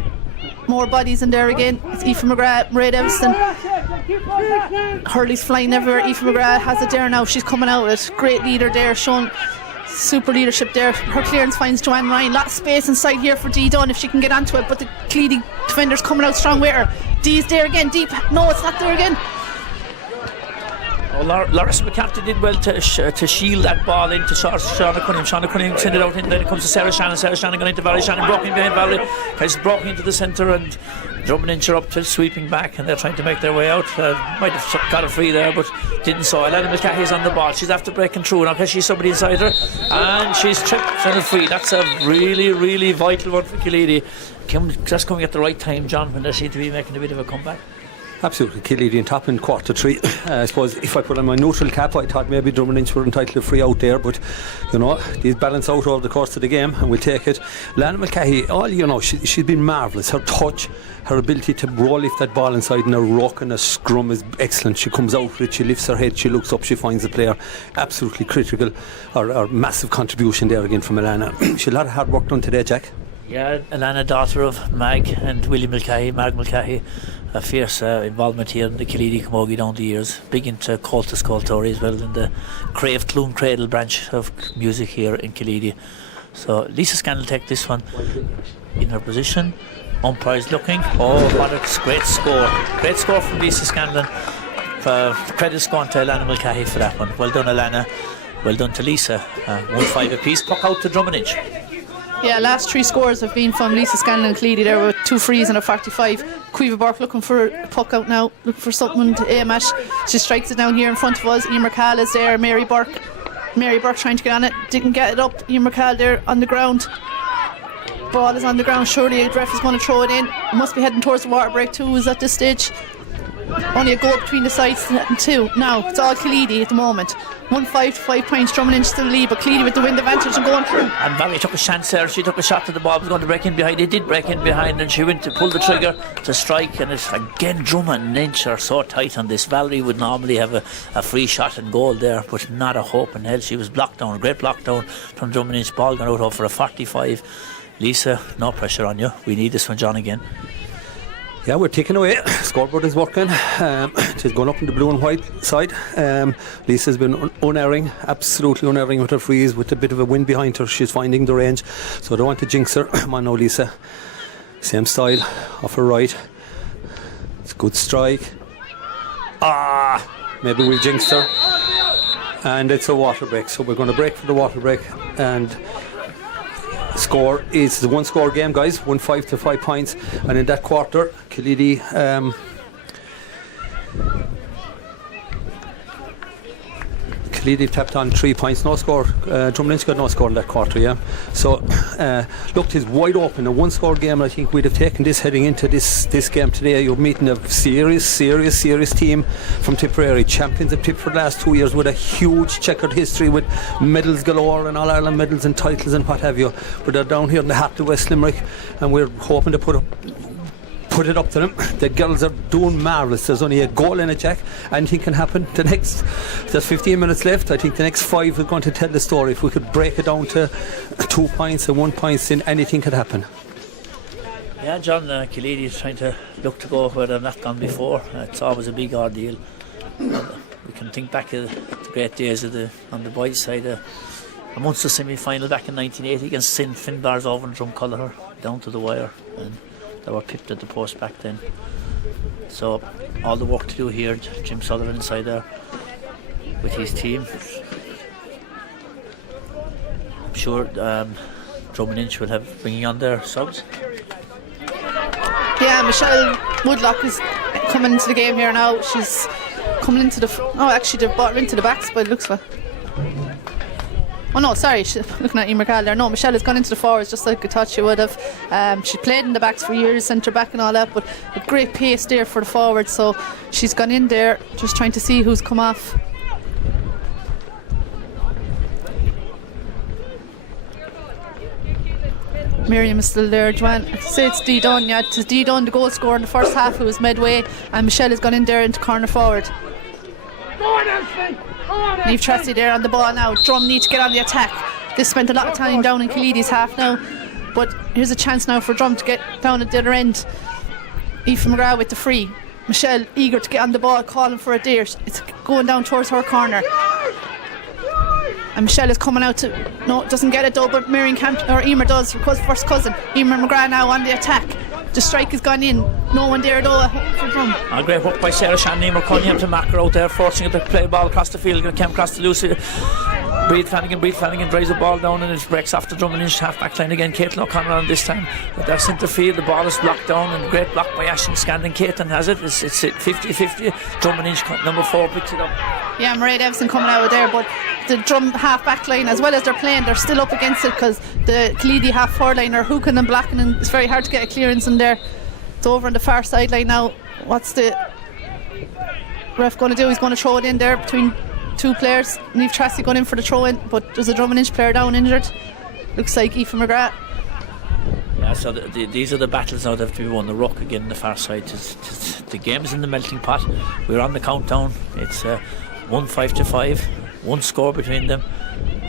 More bodies in there again. It's Aoife McGrath, Ray Evanston. Hurley's flying everywhere. Aoife McGrath has it there now. She's coming out with great leader there, showing super leadership there. Her clearance finds Joanne Ryan. Lot of space inside here for Dee Dunn if she can get onto it, but the Killeedy defenders coming out strong with her. Dee's there again, deep. No, it's not there again. Loris McCarthy did well to shield that ball into Shauna Cunningham. Shauna Cunningham sent it out, and then it comes to Sarah Shannon. Sarah Shannon going into Valerie Shannon, broken behind Valerie. Has broken into the centre, and Drom and Inch are up to sweeping back, and they're trying to make their way out. Might have got a free there, but didn't so. Elena McCarthy is on the ball. She's after breaking through now because she's somebody inside her, and she's tripped and a free. That's a really, really vital one for Killeedy. That's coming at the right time, John, when they seem to be making a bit of a comeback. Absolutely, Killeedy on top in quarter 3. I suppose if I put on my neutral cap, I thought maybe Drom were entitled to free out there, but you know, these balance out over the course of the game and we'll take it. Lana Mulcahy, she's been marvellous. Her touch, her ability to roll lift that ball inside and her ruck and her scrum is excellent. She comes out with it, she lifts her head, she looks up, she finds the player. Absolutely critical, or massive contribution there again from Alana. She had a lot of hard work done today, Jack. Yeah, Alana, daughter of Mag and Willie Mulcahy, Mag Mulcahy. A fierce involvement here in the Killeedy Camogie down the years. Big into Cultus Cultori as well, in the Crave Clune Cradle branch of music here in Killeedy. So Lisa Scanlon take this one in her position. Umpire's looking. Oh, what a great score. Great score from Lisa Scanlon. Credit's gone to Alana Mulcahy for that one. Well done, Alana. Well done to Lisa. 1-5 apiece. Puck out to Drom. Yeah, last 3 scores have been from Lisa Scanlon and Killeedy there with 2 frees and a 45. Cueva Burke looking for a puck out now, looking for something to aim at. She strikes it down here in front of us. Emer Cahill is there. Mary Burke trying to get on it, didn't get it up. Emer Cahill there on the ground. Ball is on the ground. Surely the ref is going to throw it in. Must be heading towards the water break too. Is at this stage. Only a goal between the sides and 2. Now it's all Killeedy at the moment. 1-5 to 5 points. Drummond into the lead, but Killeedy with the wind advantage and going through. And Valley took a chance there. She took a shot to the ball, was going to break in behind. It did break in behind, and she went to pull the trigger to strike. And it's again Drummond and Lynch are so tight on this. Valerie would normally have a free shot and goal there, but not a hope in hell. She was blocked down, a great block down from Drummond. Lynch. Ball gone out for a 45. Lisa, no pressure on you. We need this one, John, again. Yeah, we're taking away. Scoreboard is working. She's gone up in the blue and white side. Lisa's been unerring, absolutely unerring with her frees, with a bit of a wind behind her. She's finding the range, so I don't want to jinx her. Come on now, Lisa. Same style, off her right. It's a good strike. Maybe we've jinxed her. And it's a water break, so we're going to break for the water break. And score is the 1-score game, guys. 1-5 to 5 points, and in that quarter Killeedy tapped on 3 points, no score. Drumlin's got no score in that quarter, yeah. So look, it's wide open, a 1-score game. I think we'd have taken this heading into this game today. You're meeting a serious team from Tipperary, champions of Tip for the last 2 years, with a huge checkered history with medals galore and All-Ireland medals and titles and what have you. But they're down here in the heart of West Limerick, and we're hoping to put it up to them. The girls are doing marvellous. There's only a goal in it, Jack. Anything can happen. There's 15 minutes left. I think the next 5 are going to tell the story. If we could break it down to 2 points and 1 point, then anything could happen. Yeah, John, Killeedy is trying to look to go where they've not gone before. It's always a big ordeal. We can think back to the great days on the boys' side. A Munster semi-final back in 1980 against Finbar's over in Drumculliher, down to the wire, and they were pipped at the post back then. So all the work to do here. Jim Sullivan inside there with his team. I'm sure Drom and Inch will have bringing on their subs. Yeah, Michelle Woodlock is coming into the game here now. She's coming into actually they've brought her into the backs by the looks of it. Oh no, sorry, looking at Emer Cahill there. No, Michelle has gone into the forwards just like I thought she would have. She played in the backs for years, centre back and all that, but a great pace there for the forwards, so she's gone in there just trying to see who's come off. Miriam is still there. Joanne, I'd say it's Dee Dunn. Yeah, it's Dee Dunn, the goal scorer in the first half, who was midway, and Michelle has gone in there into corner forward. Niamh Tracy there on the ball now. Drom need to get on the attack. They spent a lot of time down in Killeedy's half now, but here's a chance now for Drom to get down at the other end. Aoife McGrath with the free. Michelle eager to get on the ball, calling for a dare. It's going down towards her corner, and Michelle is coming out to doesn't get it though, but Emer does, her first cousin. Emer McGrath now on the attack. The strike has gone in. No one there though for Drom. A great work by Sarah Shannon. Emer Cunningham to mark her out there, forcing her to play the ball across the field. Came across to Lucy. Breed Flanagan drives the ball down, and it breaks off the Drom and Inch half back line again. Caitlin O'Connor on this time. But they're centre field. The ball is blocked down, and a great block by Ashton Scanlon. Caitlin has it. It's 50-50. Drom and Inch number 4 picks it up. Yeah, Mairead Evison coming out of there, but the Drom half back line, as well as they're playing, they're still up against it, because the Killeedy half forward line are hooking and blocking, and it's very hard to get a clearance in there. It's over on the far sideline now. What's the ref going to do? He's going to throw it in there between two players. Niamh Tracy going in for the throw in, but there's a Drom and Inch player down injured. Looks like Aoife McGrath. Yeah, so these are the battles now that have to be won. The ruck again on the far side. The game is in the melting pot. We're on the countdown. It's 1-5-5, one score between them,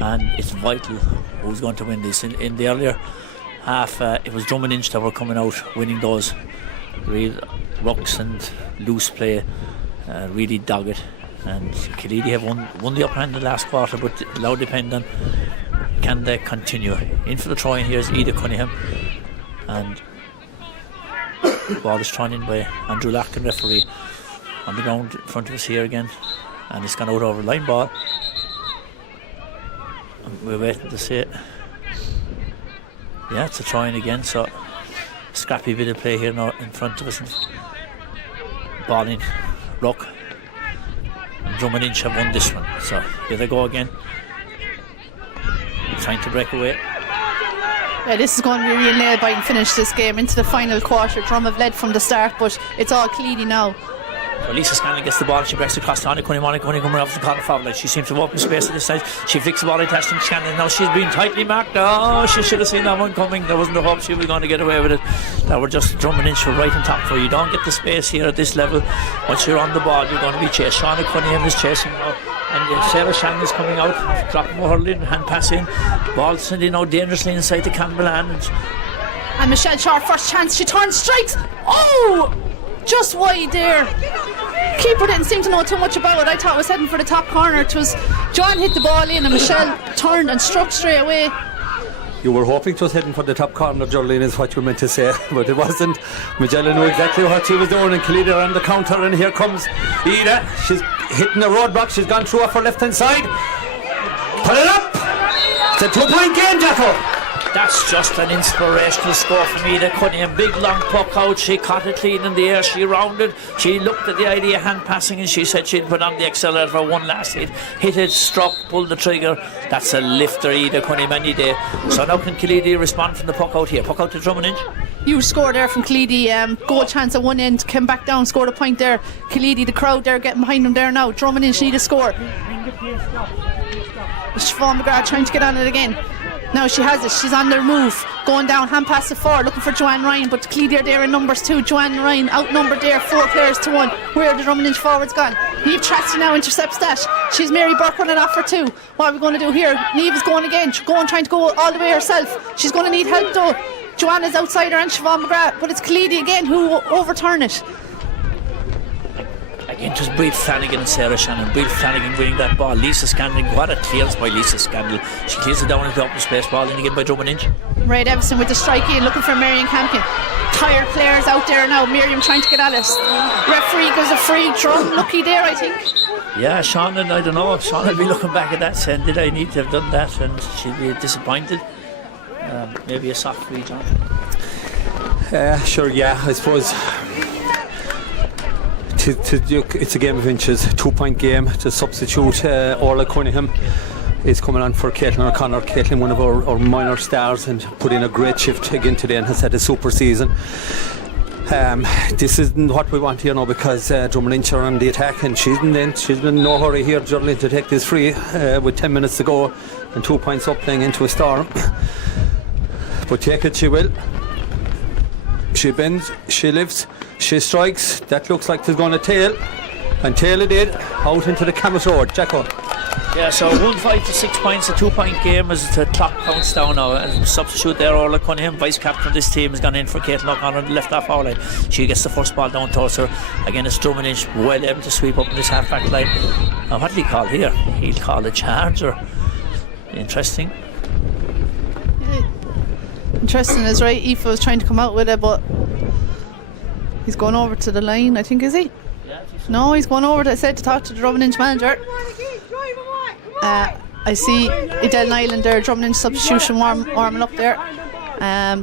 and it's vital who's going to win this. In the earlier half, it was Drom and Inch that were coming out winning those real rucks and loose play, really dogged. And Killeedy have won the upper hand in the last quarter, but it will depend on can they continue. In for the throw in here is Ida Cunningham, and the ball is thrown in by Andrew Larkin, referee, on the ground in front of us here again, and it's gone out over line ball. And we're waiting to see it. Yeah, it's a throw in again, so scrappy bit of play here now in front of us. Ball in, ruck. Drom and Inch have won this one, so here they go again, trying to break away. Yeah, this is going to be a real nail-biting finish, this game into the final quarter. Drom have led from the start, but it's all Killeedy now. Well, Lisa Scanlon gets the ball, she breaks across to Anna Cunningham off the corner foul line. She seems to have opened space at this side. She flicks the ball into Ashton Scanlon. Now she's been tightly marked. Oh, she should have seen that one coming. There wasn't a hope she was going to get away with it. That were just Drom and Inch were right on top for her. You don't get the space here at this level. Once you're on the ball, you're going to be chased. Shauna Cunningham is chasing now, and Sarah Shannon is coming out, dropping her in, hand pass in. Ball sending out dangerously inside the Campbell and Michelle Shaw, first chance, she turns, strikes. Oh, just wide there. Keeper didn't seem to know too much about it. I thought it was heading for the top corner. It was Joanne hit the ball in and Michelle turned and struck straight away. You were hoping it was heading for the top corner, Jolene, is what you were meant to say, but it wasn't. Magella knew exactly what she was doing, and Killeedy on the counter, and here comes Ida. She's hitting the roadblock. She's gone through off her left hand side. Put it up. It's a 2-point game, Jacko. That's just an inspirational score for me. The Cunningham, big long puck out. She caught it clean in the air. She rounded. She looked at the idea hand passing, and she said she'd put on the accelerator for one last hit. Hit it, struck, pulled the trigger. That's a lifter, Ida Cunningham, any day. So now can Killeedy respond from the puck out here? Puck out to Drom and Inch. Huge score there from Killeedy. Goal chance at one end, came back down, scored a point there. Killeedy, the crowd there getting behind them there now. Drom and Inch need a score. Siobhan McGrath trying to get on it again. Now she has it, she's on their move, going down, hand pass to forward, looking for Joanne Ryan, but Killeedy are there in numbers too. Joanne Ryan outnumbered there, 4 players to 1. Where are the Drom and Inch forwards gone? Niamh Tracy now intercepts that. She's Mary Burke running off for 2. What are we going to do here? Niamh is going again, she's trying to go all the way herself. She's going to need help though. Joanne is outside her and Siobhan McGrath, but it's Killeedy again who overturn it. Again, just Breed Flanagan and Sarah Shannon. Breed Flanagan winning that ball. Lisa Scandal, what a clearance by Lisa Scandal. She clears it down into the open space, ball in again by Drom and Inch. Ray Evison with the strike in, looking for Marion Campion. Tired players out there now. Miriam trying to get at us. Referee gives a free. Drum lucky there, I think. Yeah, Shannon, I don't know. Shannon will be looking back at that saying, did I need to have done that? And she'll be disappointed. Maybe a soft free, John. Sure, yeah, I suppose. It's a game of inches, 2-point game. To substitute Orla Cunningham is coming on for Caitlin O'Connor. Caitlin, one of our minor stars, and put in a great shift again today and has had a super season. This isn't what we want here now, because Drom and Inch are on the attack, and she's in no hurry here, Jolene, to take this free with 10 minutes to go and 2 points up, playing into a storm. But take it she will. She bends, she lifts, she strikes. That looks like there's going to tail, and tail it did out into the Camus Road. Jacko. Yeah, so 1-5 to 6 points, a 2-point game as the clock counts down now. And substitute there, Orla Cunningham, vice captain of this team, has gone in for Caitlin O'Connor on the left half hour line. She gets the first ball down towards her. Again, it's Drom and Inch well able to sweep up in this half back line. Now, what did he call here? He'll call a charge, or interesting. Interesting is right. Aoife was trying to come out with it, but he's going over to the line, I think, is he? No, he's going over, to talk to the Drom and Inch manager. I see Adele Nyland there, Drom and Inch substitution warming up there.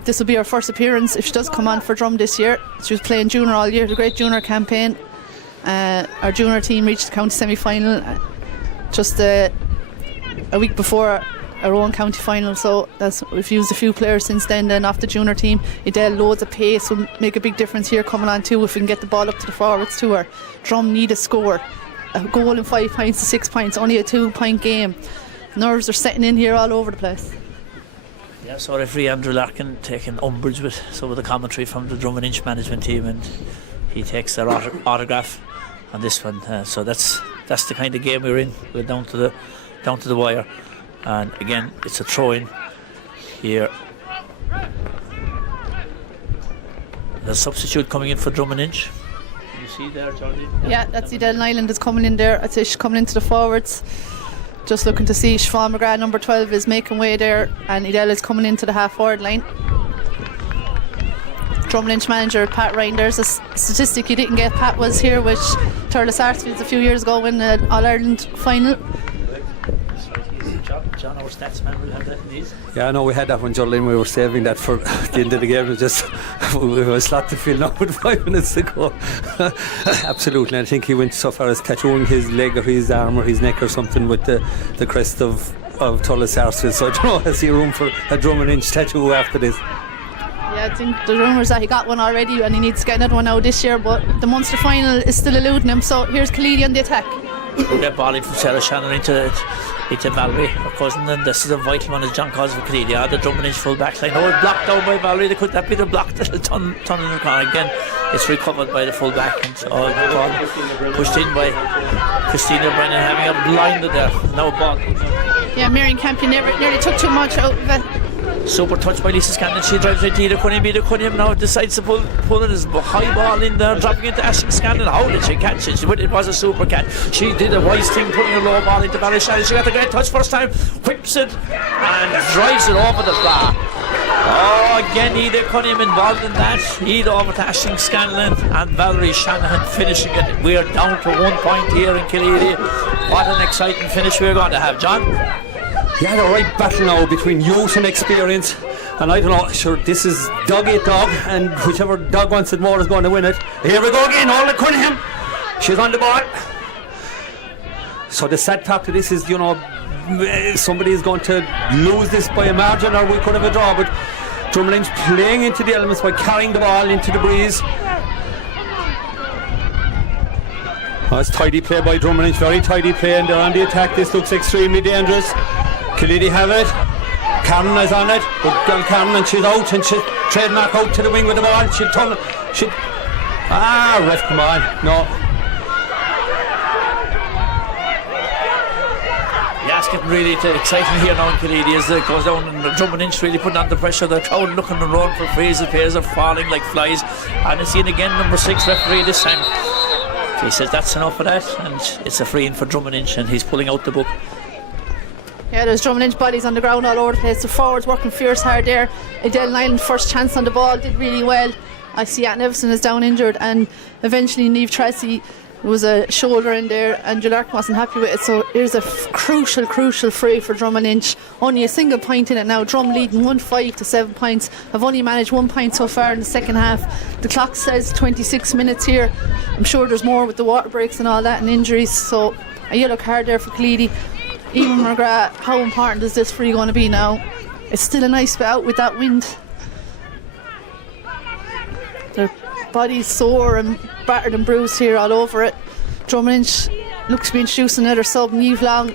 This will be her first appearance if she does come on for Drom this year. She was playing junior all year, the great junior campaign. Our junior team reached the county semi-final just a week before our own county final, so we've used a few players since then off the junior team. Idel, loads of pace will make a big difference here coming on too if we can get the ball up to the forwards to her. Drom need a score, a goal in 5 points to 6 points, only a 2-point game. Nerves are setting in here all over the place. Yeah, so referee Andrew Larkin taking umbrage with some of the commentary from the Drom and Inch management team, and he takes their autograph on this one. So that's the kind of game we're in. We're down to the wire, and again it's a throw-in here. The substitute coming in for Drom and Inch. Can you see there, Georgie? Yeah, that's Idel Nyland is coming in there. I'd say she's coming into the forwards. Just looking to see Siobhan McGrath, number 12, is making way there, and Idel is coming into the half-forward line. Drom and Inch manager Pat Ryan. There's a statistic you didn't get. Pat was here with Thurles Sarsfields a few years ago in the All-Ireland final. John, our stats man, will have that in these. Yeah, no, we had that one, Jolene. We were saving that for the end of the game. It was just we were a slot to fill now with 5 minutes to go. Absolutely. I think he went so far as tattooing his leg or his arm or his neck or something with the crest of Thurles Sarsfields. So I don't know, I see room for a Drom and Inch tattoo after this. Yeah, I think the rumours that he got one already and he needs to get another one out this year, but the Munster final is still eluding him. So here's Killeedy on the attack. Get ball in from Sarah Shannon into Valerie, her cousin, and this is a vital one as John calls for Killeedy. The Drom and Inch full back line. Oh, it's blocked down by Valerie. Could that be the block that'll turn in the corner again? It's recovered by the full back, and the ball pushed in by Christina Brennan, having her blinded there. Now ball. Yeah, Marion Campion nearly took too much out of it. Super touch by Lisa Scanlon. She drives right to Ida Cunningham now decides to pull it as high ball in there, dropping into Ashton Scanlon. How did she catch it? It was a super catch. She did a wise thing, putting a low ball into Valerie Shannon. She got the great touch first time, whips it and drives it over the bar. Oh, again Ida Cunningham involved in that. Ida over to Ashton Scanlon and Valerie Shanahan finishing it. We are down to 1 point here in Killeedy. What an exciting finish we're going to have, John. Yeah, the right battle now between youth and experience, and I don't know, sure, this is dog eat dog, and whichever dog wants it more is going to win it. Here we go again, all the Cunningham. She's on the ball. So the sad part of this is, you know, somebody is going to lose this by a margin, or we could have a draw, but Drom and Inch playing into the elements by carrying the ball into the breeze. Oh, it's tidy play by Drom and Inch, very tidy play, and they're on the attack. This looks extremely dangerous. Killeedy have it. Karen is on it. Good girl Karen, and she's out, and she trademark out to the wing with the ball. She'll turn. Ref, come on. No. Yeah, it's getting really exciting here now in Killeedy as it goes down, and the Drom and Inch really putting under pressure. The crowd looking and rolling for praise. The players are falling like flies, and it's in again, number 6 referee this time. He says that's enough of that, and it's a free in for Drom and Inch, and he's pulling out the book. Yeah, there's Drom and Inch bodies on the ground all over the place. The forwards working fierce hard there. Idel Nyland first chance on the ball, did really well. I see Anne Nevison is down injured, and eventually Niamh Tracy, there was a shoulder in there, and Julark wasn't happy with it. So here's a crucial free for Drom and Inch. Only a single point in it now. Drom leading 1-5 to 7 points. Have only managed 1 point so far in the second half. The clock says 26 minutes here. I'm sure there's more with the water breaks and all that and injuries. So a yellow card there for Killeedy. Even McGrath, how important is this free going to be now? It's still a nice bit out with that wind. Their bodies sore and battered and bruised here all over it. Drom and Inch looks to be introducing another sub. Niamh Long,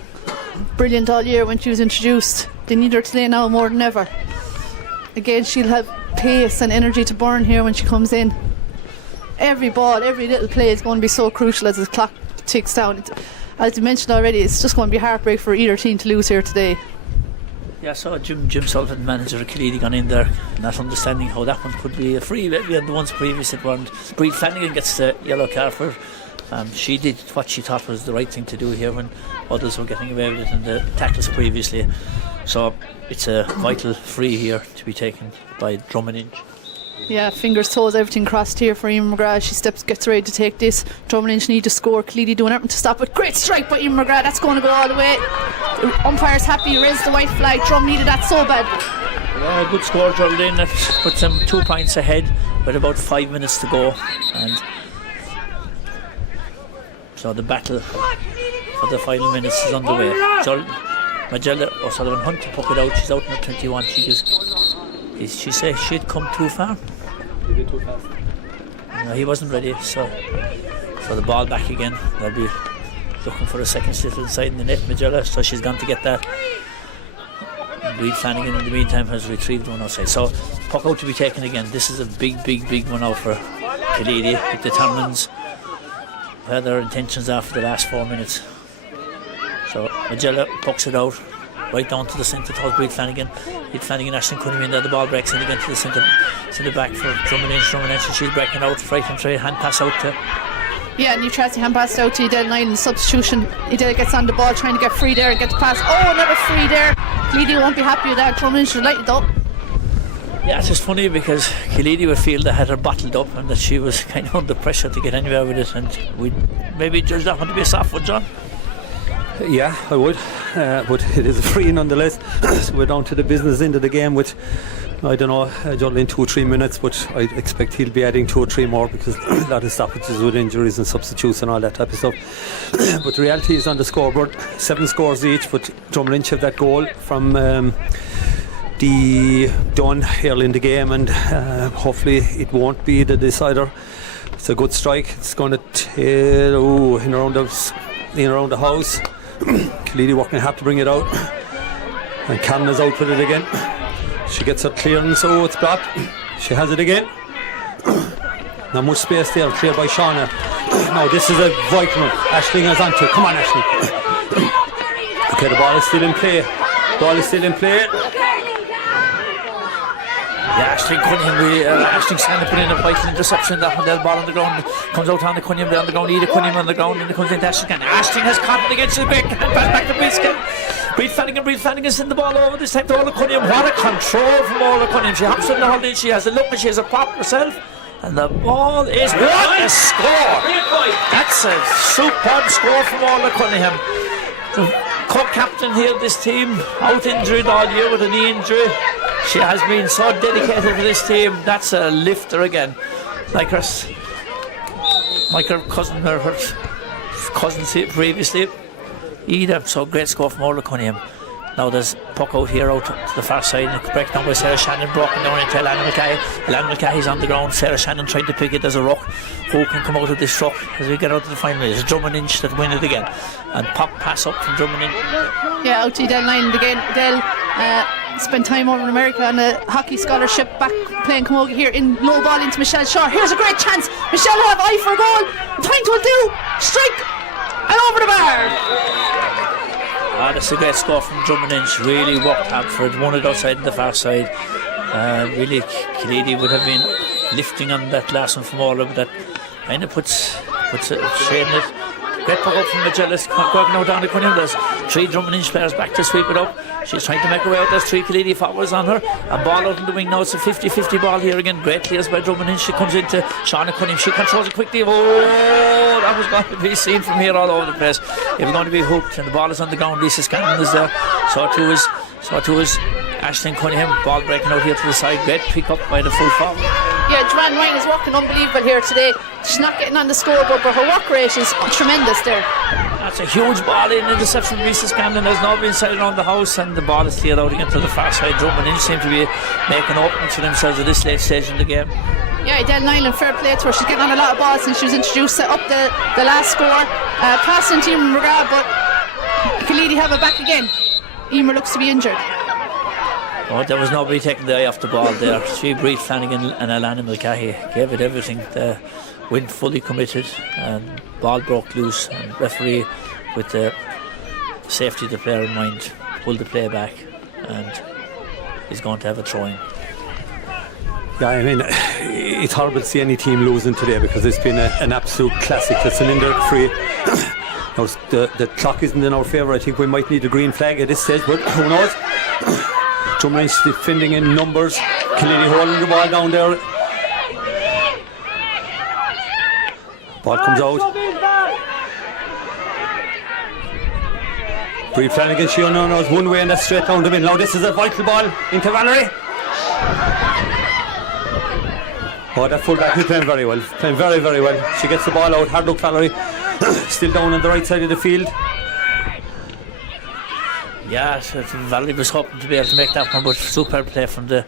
brilliant all year when she was introduced. They need her today now more than ever. Again, she'll have pace and energy to burn here when she comes in. Every ball, every little play is going to be so crucial as the clock ticks down. As you mentioned already, it's just going to be a heartbreak for either team to lose here today. Yeah, so Jim Sullivan, manager of Killeedy, gone in there, not understanding how that one could be a free. Maybe and the ones previous it weren't. Breed Flanagan gets the yellow card for she did what she thought was the right thing to do here when others were getting away with it in the tackles previously. So it's a vital free here to be taken by Drom and Inch. Yeah, fingers, toes, everything crossed here for Eamon McGrath. She gets ready to take this. Drom and Inch need to score. Killeedy doing everything to stop it. Great strike by Eamon McGrath. That's going to go all the way. The umpire's happy. Raised the white flag. Drom needed that so bad. Yeah, good score, Geraldine. That puts them 2 points ahead with about 5 minutes to go. And so the battle for the final minutes is underway. Magella O'Sullivan Hunt to puck it out. She's out in the 21. She said she'd come too far. He did too fast. No, he wasn't ready, so the ball back again. They'll be looking for a second shuttle inside in the net, Magella, so she's gone to get that. Reid Flanagan in the meantime has retrieved one outside. So puck out to be taken again. This is a big one out for Killeedy. It determines where their intentions are for the last 4 minutes. So Magella pucks it out right down to the centre towards Reid Flanagan. Reid Flanagan, Ashton Cunningham in there. The ball breaks in again to the centre back for Drummond Inch, and she's breaking out right and try hand pass out to. Yeah, New Chelsea hand passed out to Edel Nyland. Substitution. Edel gets on the ball trying to get free there and get the pass. Oh, another free there. Killeedy won't be happy with that. Drummond should light it up. Yeah, it's just funny because Killeedy would feel they had her bottled up and that she was kind of under pressure to get anywhere with it, and we'd maybe judge that one to be a soft one, John. Yeah, I would, but it is a free nonetheless. So we're down to the business end of the game with, I don't know, Jolly in 2 or 3 minutes, but I expect he'll be adding 2 or 3 more because a lot of stoppages with injuries and substitutes and all that type of stuff. But the reality is on the scoreboard, 7 scores each, but Drom Lynch have that goal from the Dunn early in the game, and hopefully it won't be the decider. It's a good strike. It's going to tail in around the house. Killeedy working hard to bring it out, and Cannon is out with it again. She gets her clearance. Oh, it's blocked. She has it again. Not much space there, cleared by Shauna. Now this is a vital one. Aisling has onto it. Come on, Aisling. Okay, the ball is still in play. Yeah, Aisling Cunningham, Aisling Sandler put in a vital interception. That ball on the ground comes out on the Cunningham there on the ground. Ida Cunningham on the ground, and it comes into Aisling. Aisling has caught it against the back to Biscuit. Reid Flanagan sends the ball over this time to Ola Cunningham. What a control from Ola Cunningham. She hops in the hold in, she has a look, and she has a pop herself. And the ball is what a score! That's a superb score from Ola Cunningham. The co-captain here of this team, out injured all year with a knee injury. She has been so dedicated to this team. That's a lifter again. Like her cousin previously. Ida, so great score from Orla Cunningham. Now there's puck out here out to the far side, and a break down by Sarah Shannon, broken down into Alana Mulcahy. Alana Mulcahy's on the ground. Sarah Shannon trying to pick it. There's a ruck. Who can come out of this ruck as we get out to the final? It's Drummond Inch that win it again, and pop pass up from Drummond Inch. Yeah, out to Edel Nyland again. Edel spent time over in America on a hockey scholarship, back playing Camogie here in low ball into Michelle Shaw. Here's a great chance. Michelle will have eye for a goal. Point will do. Strike and over the bar. That's a great score from Drummond Inch. Really worked hard for it. Won it outside and the far side. Really, Killeedy would have been lifting on that last one from Orla, but that kind of puts a shade in it. Great puck up from Magellas, working out down the Cunningham. There's 3 Drummond Inch players back to sweep it up. She's trying to make her way out. There's 3 Killeedy forwards on her. A ball out in the wing now. It's a 50-50 ball here again. Great clears by Drummond Inch. She comes into Shauna Cunningham. She controls it quickly. Oh, that was going to be seen from here all over the place. It was going to be hooked, and the ball is on the ground. Lisa Scanlon is there. So too is Aisling Cunningham. Ball breaking out here to the side. Great pick up by the full forward. Yeah, Joanne Ryan is working unbelievable here today. She's not getting on the scoreboard, but her work rate is tremendous there. That's a huge ball in interception from Lisa Scanlon. There's now been inside around the house, and the ball is cleared out again to the far side. Drummond Inch seem to be making openings for themselves at this late stage in the game. Yeah, Edel Nyland, fair play to her. She's getting on a lot of balls since she was introduced, set up the last score. Passing to Emer McGrath, but Killeedy have it back again. Emer looks to be injured. Oh, there was nobody taking the eye off the ball there. Reid Flanagan and Alana Mulcahy gave it everything. They went fully committed, and ball broke loose, and referee, with the safety of the player in mind, pulled the play back, and he's going to have a throw-in. Yeah, I mean, it's horrible to see any team losing today because it's been an absolute classic. The cylinder free. The clock isn't in our favour. I think we might need a green flag at this stage, but who knows? Drummond Inch defending in numbers. Killeedy holding the ball down there. Ball comes out. Reid Flanagan, she only knows one way, and that's straight down the middle. Now this is a vital ball into Valerie. Oh, that fullback is playing very well. Playing very, very well. She gets the ball out. Hard luck, Valerie. Still down on the right side of the field. Yeah, Valerie was hoping to be able to make that one, but super play from the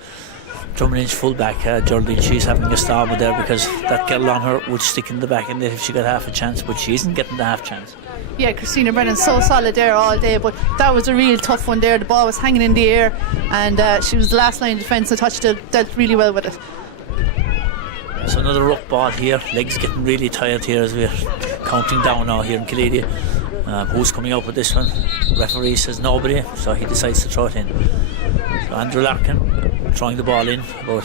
Drom Inch full-back, Geraldine. She's having a star with there because that girl on her would stick in the back and if she got half a chance, but she isn't getting the half chance. Yeah, Christina Brennan's so solid there all day, but that was a real tough one there. The ball was hanging in the air and she was the last line of defence. I thought she dealt really well with it. So another ruck ball here. Legs getting really tired here as we're counting down now here in Killeedy. Who's coming out with this one? Referee says nobody, so he decides to throw it in. So Andrew Larkin throwing the ball in about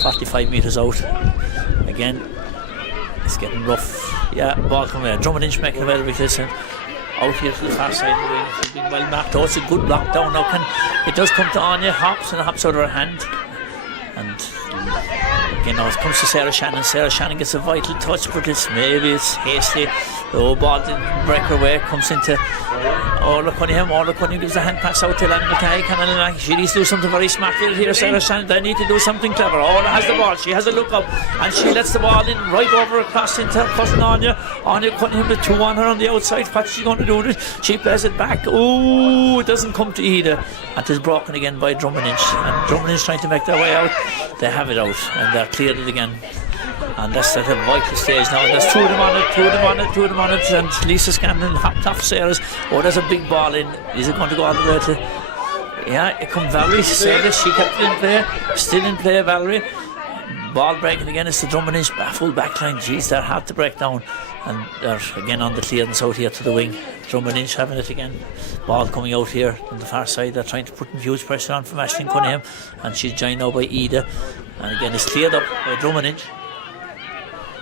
45 metres out. Again, it's getting rough. Yeah, ball coming out. Drom Inch making a well with this and out here to the far side of the wing. She's being well marked. Oh, it's a good block down now. It does come to Anya, hops and hops out of her hand. And again, now it comes to Sarah Shannon. Sarah Shannon gets a vital touch, but maybe it's hasty. The ball didn't break her way. Comes into Orla Cunningham. Orla Cunningham gives a hand pass out to Lanny Mackay. She needs to do something very smart here. Sarah Shannon, they need to do something clever. Orla has the ball. She has a look up and she lets the ball in right over across into cousin Anya. Anya Cunningham with two on her on the outside. What's she going to do? She plays it back. Oh, it doesn't come to Ida. And it is broken again by Drom Inch. And Drom Inch trying to make their way out. They have it out and they're cleared it again. And that's at a vital stage now. And there's two of them on it, and Lisa Scanlon hopped off Sarah's. Oh, there's a big ball in. Is it going to go all the way to? Yeah, it comes Valerie. Sarah, she kept it in play. Still in play, Valerie. Ball breaking again. It's the Drom Inch full back line. Jeez, they're hard to break down. And they're again on the clearance out here to the wing. Drom Inch having it again. Ball coming out here on the far side. They're trying to put huge pressure on from Aisling Cunningham. And she's joined now by Ida. And again, it's cleared up by Drom Inch.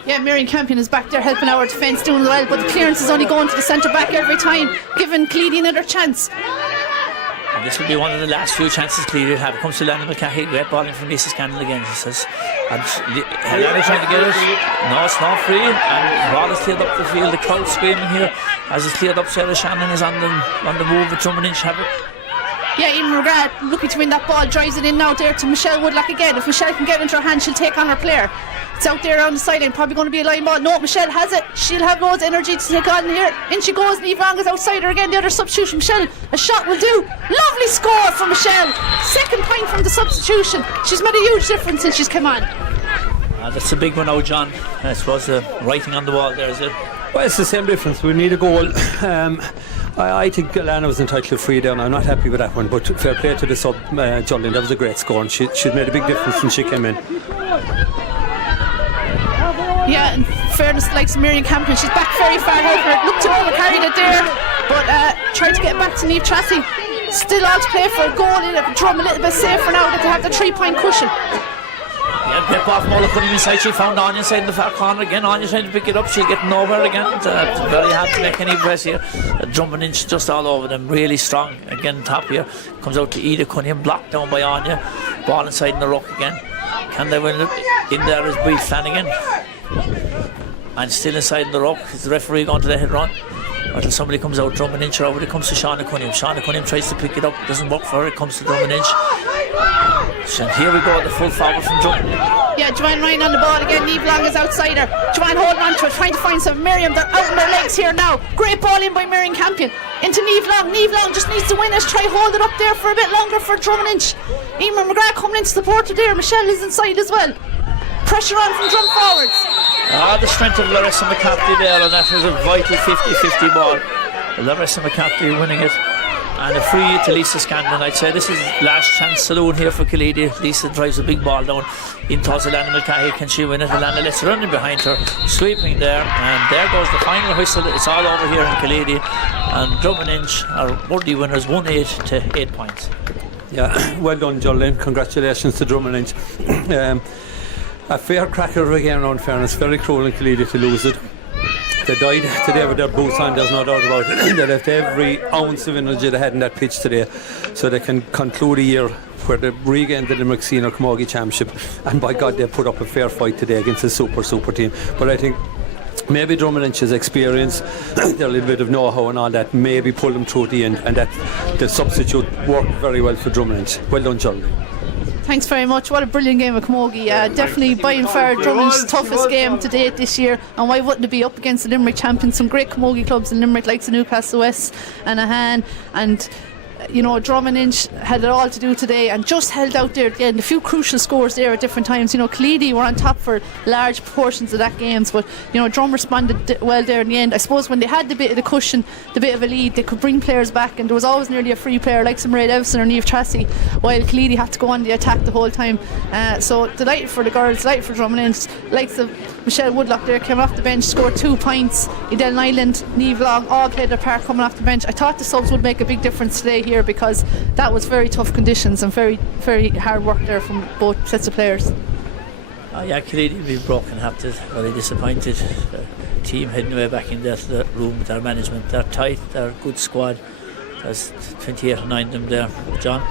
Yeah, Marion Campion is back there helping our defence, doing well, but the clearance is only going to the centre back every time, giving Killeedy another chance. And this will be one of the last few chances Killeedy have. It comes to Lanny Mackay, great ball in from Lisa Scannell again, she says. And Helena trying to get it. No, it's not free. And ball is cleared up the field. The crowd screaming here as it's cleared up. Sarah Shannon is on the move with Drom Inch have it. Yeah, Eamon McGrath looking to win that ball, drives it in now there to Michelle Woodlock again. If Michelle can get it into her hand, she'll take on her player. It's out there on the sideline, probably going to be a line ball. No, Michelle has it. She'll have loads of energy to take on here. In she goes, Niamh Long is outside her again. The other substitution, Michelle, a shot will do. Lovely score for Michelle. Second point from the substitution. She's made a huge difference since she's come on. That's a big one now, John. I suppose the writing on the wall there, is it? Well, it's the same difference. We need a goal. I think Alana was entitled to free down. I'm not happy with that one, but fair play to the sub, Jolene. That was a great score, and she's made a big difference since she came in. Yeah, in fairness, like Marion Campion, she's back very far over. Looked to overcarried it there, but tried to get back to Niamh Tracy. Still all to play for a goal in it. Drom a little bit safer now that they have the 3-point cushion. Yeah, grip off Mola Cunningham inside. She found Anya inside in the far corner again. Anya trying to pick it up. She's getting nowhere again. It's very hard to make any press here. Drom Inch just all over them. Really strong. Again, top here. Comes out to Ida Cunningham. Blocked down by Anya. Ball inside in the ruck again. Can they win it? In there is Bree Flanagan. And still inside in the ruck. Is the referee going to let it run? Until somebody comes out, Drom Inch over. It comes to Shauna Cunningham. Shauna Cunningham tries to pick it up. It doesn't work for her. It comes to Drom Inch. And here we go, the full forward from Drom. Yeah, Joanne Ryan on the ball again. Niamh Long is outside her. Joanne holding on to it, trying to find some. Miriam, they're out on their legs here now. Great ball in by Marion Campion. Into Niamh Long. Niamh Long just needs to win it. Try hold it up there for a bit longer for Drom Inch. Eamon McGrath coming into support there. Michelle is inside as well. Pressure on from Drom forwards. The strength of Larissa McCarthy there, and that was a vital 50-50 ball. Larissa McCarthy winning it. And a free to Lisa Scanlon. I'd say this is last chance saloon here for Killeedy. Lisa drives a big ball down in towards Alana Mulcahy. Can she win it? Alana lets her running behind her, sweeping there, and there goes the final whistle. It's all over here in Killeedy, and Drom Inch are worthy winners, 1-8 to 8 points. Yeah, well done, Jolene. Congratulations to Drom Inch. A fair cracker of a game, in fairness. Very cruel in Killeedy to lose it. They died today with their boots on, there's no doubt about it. They left every ounce of energy they had in that pitch today, so they can conclude a year where they regained the Limerick Senior Camogie Championship, and by God they put up a fair fight today against a super team. But I think maybe Drom Inch's experience, their little bit of know-how and all that, maybe pull them through the end, and that the substitute worked very well for Drom Inch. Well done, Charlie. Thanks very much. What a brilliant game of Camogie. Definitely by far Drom Inch's toughest game to date this year, and why wouldn't it be up against the Limerick champions? Some great Camogie clubs in Limerick, like the Newcastle West and Ahan, and Drom and Inch had it all to do today and just held out there at the end. A few crucial scores there at different times. Killeedy were on top for large portions of that games, but Drom responded well there in the end. I suppose when they had the bit of the cushion, the bit of a lead, they could bring players back, and there was always nearly a free player like some Ray Evson or Niamh Tracy, while Killeedy had to go on the attack the whole time. So delighted for the girls, delighted for Drom and Inch. Likes of Michelle Woodlock there came off the bench, scored 2 points. Edel Nyland, Niamh Long all played their part coming off the bench. I thought the subs would make a big difference today here, because that was very tough conditions and very, very hard work there from both sets of players. Killeedy will be broken-hearted, very disappointed. The team heading away back in that room with their management. They're tight, they're a good squad. There's 28 or 9 of them there. John?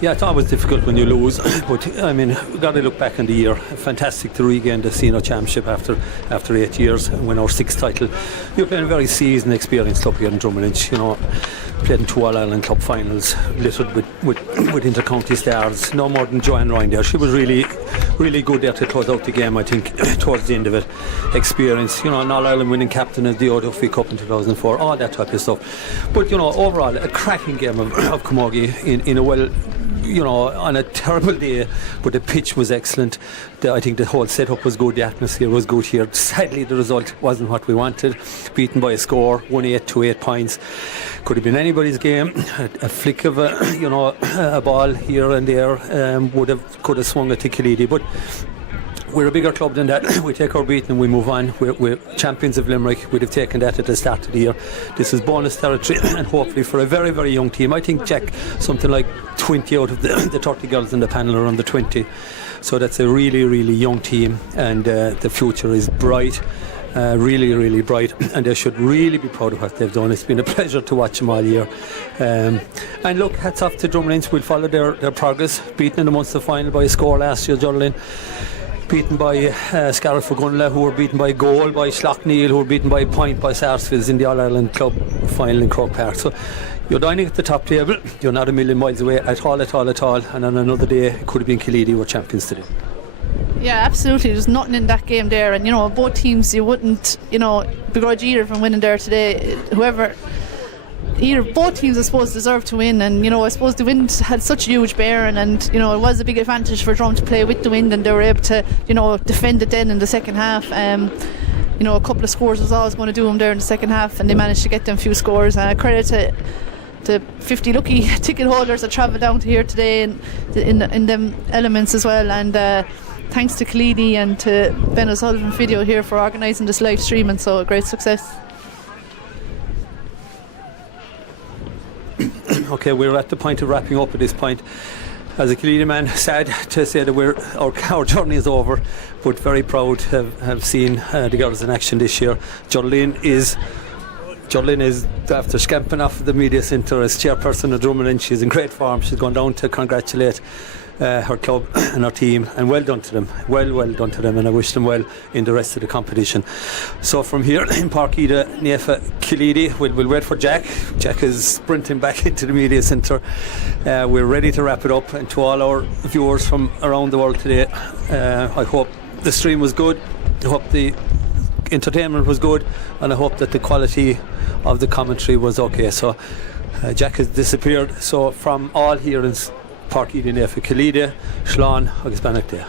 Yeah, it's always difficult when you lose, but we've got to look back on the year. Fantastic to regain the senior championship after 8 years and win our 6th title. You're playing a very seasoned, experienced club here in Drom and Inch. Played in 2 All-Ireland Club finals, littered with inter-county stars. No more than Joanne Ryan there. She was really, really good there to close out the game, I think, towards the end of it. Experience, an All-Ireland winning captain of the ODFE Cup in 2004, all that type of stuff. But, overall, a cracking game of Camogie in a on a terrible day, but the pitch was excellent. I think the whole setup was good, the atmosphere was good here. Sadly, the result wasn't what we wanted. Beaten by a score, 1-8 to 8 points. Could have been anybody's game. A flick of a ball here and there could have swung it to Killeedy, but we're a bigger club than that. We take our beating and we move on. We're champions of Limerick. We'd have taken that at the start of the year. This is bonus territory, and hopefully for a very, very young team. I think Jack, something like 20 out of the 30 girls in the panel are under 20. So that's a really, really young team, and the future is bright. Really, really bright, and they should really be proud of what they've done. It's been a pleasure to watch them all year. And look, hats off to Drom and Inch. We'll follow their progress. Beaten in the Munster final by a score last year, Jolene. Beaten by Scarlett Fagunla, who were beaten by a goal by Schlockneil, who were beaten by a point by Sarsfields in the All-Ireland Club final in Croke Park. So you're dining at the top table. You're not a million miles away at all. And on another day, it could have been Killeedy were champions today. Yeah, absolutely. There's nothing in that game there, and both teams, you wouldn't begrudge either from winning there today. Both teams, I suppose, deserve to win, and I suppose the wind had such a huge bearing, and it was a big advantage for Drom to play with the wind, and they were able to defend it then in the second half. A couple of scores was always going to do them there in the second half, and they managed to get them few scores. Credit to 50 lucky ticket holders that travelled down to here today in them elements as well, and thanks to Killeedy and to Ben O'Sullivan Video here for organising this live stream, and so a great success. Okay, we're at the point of wrapping up at this point. As a Killeedy man, sad to say that our journey is over, but very proud to have seen the girls in action this year. Jolene is, after scamping off the media centre as chairperson of Drom and Inch, she's in great form. She's gone down to congratulate her club and her team, and well done to them, well done to them, and I wish them well in the rest of the competition. So from here in Páirc, Naofa, Killeedy, we'll wait for Jack. Jack is sprinting back into the media centre. We're ready to wrap it up, and to all our viewers from around the world today, I hope the stream was good, I hope the entertainment was good, and I hope that the quality of the commentary was okay. So Jack has disappeared, so from all here in Páirc Naofa, Killeedy, Slán agus Banach Dé.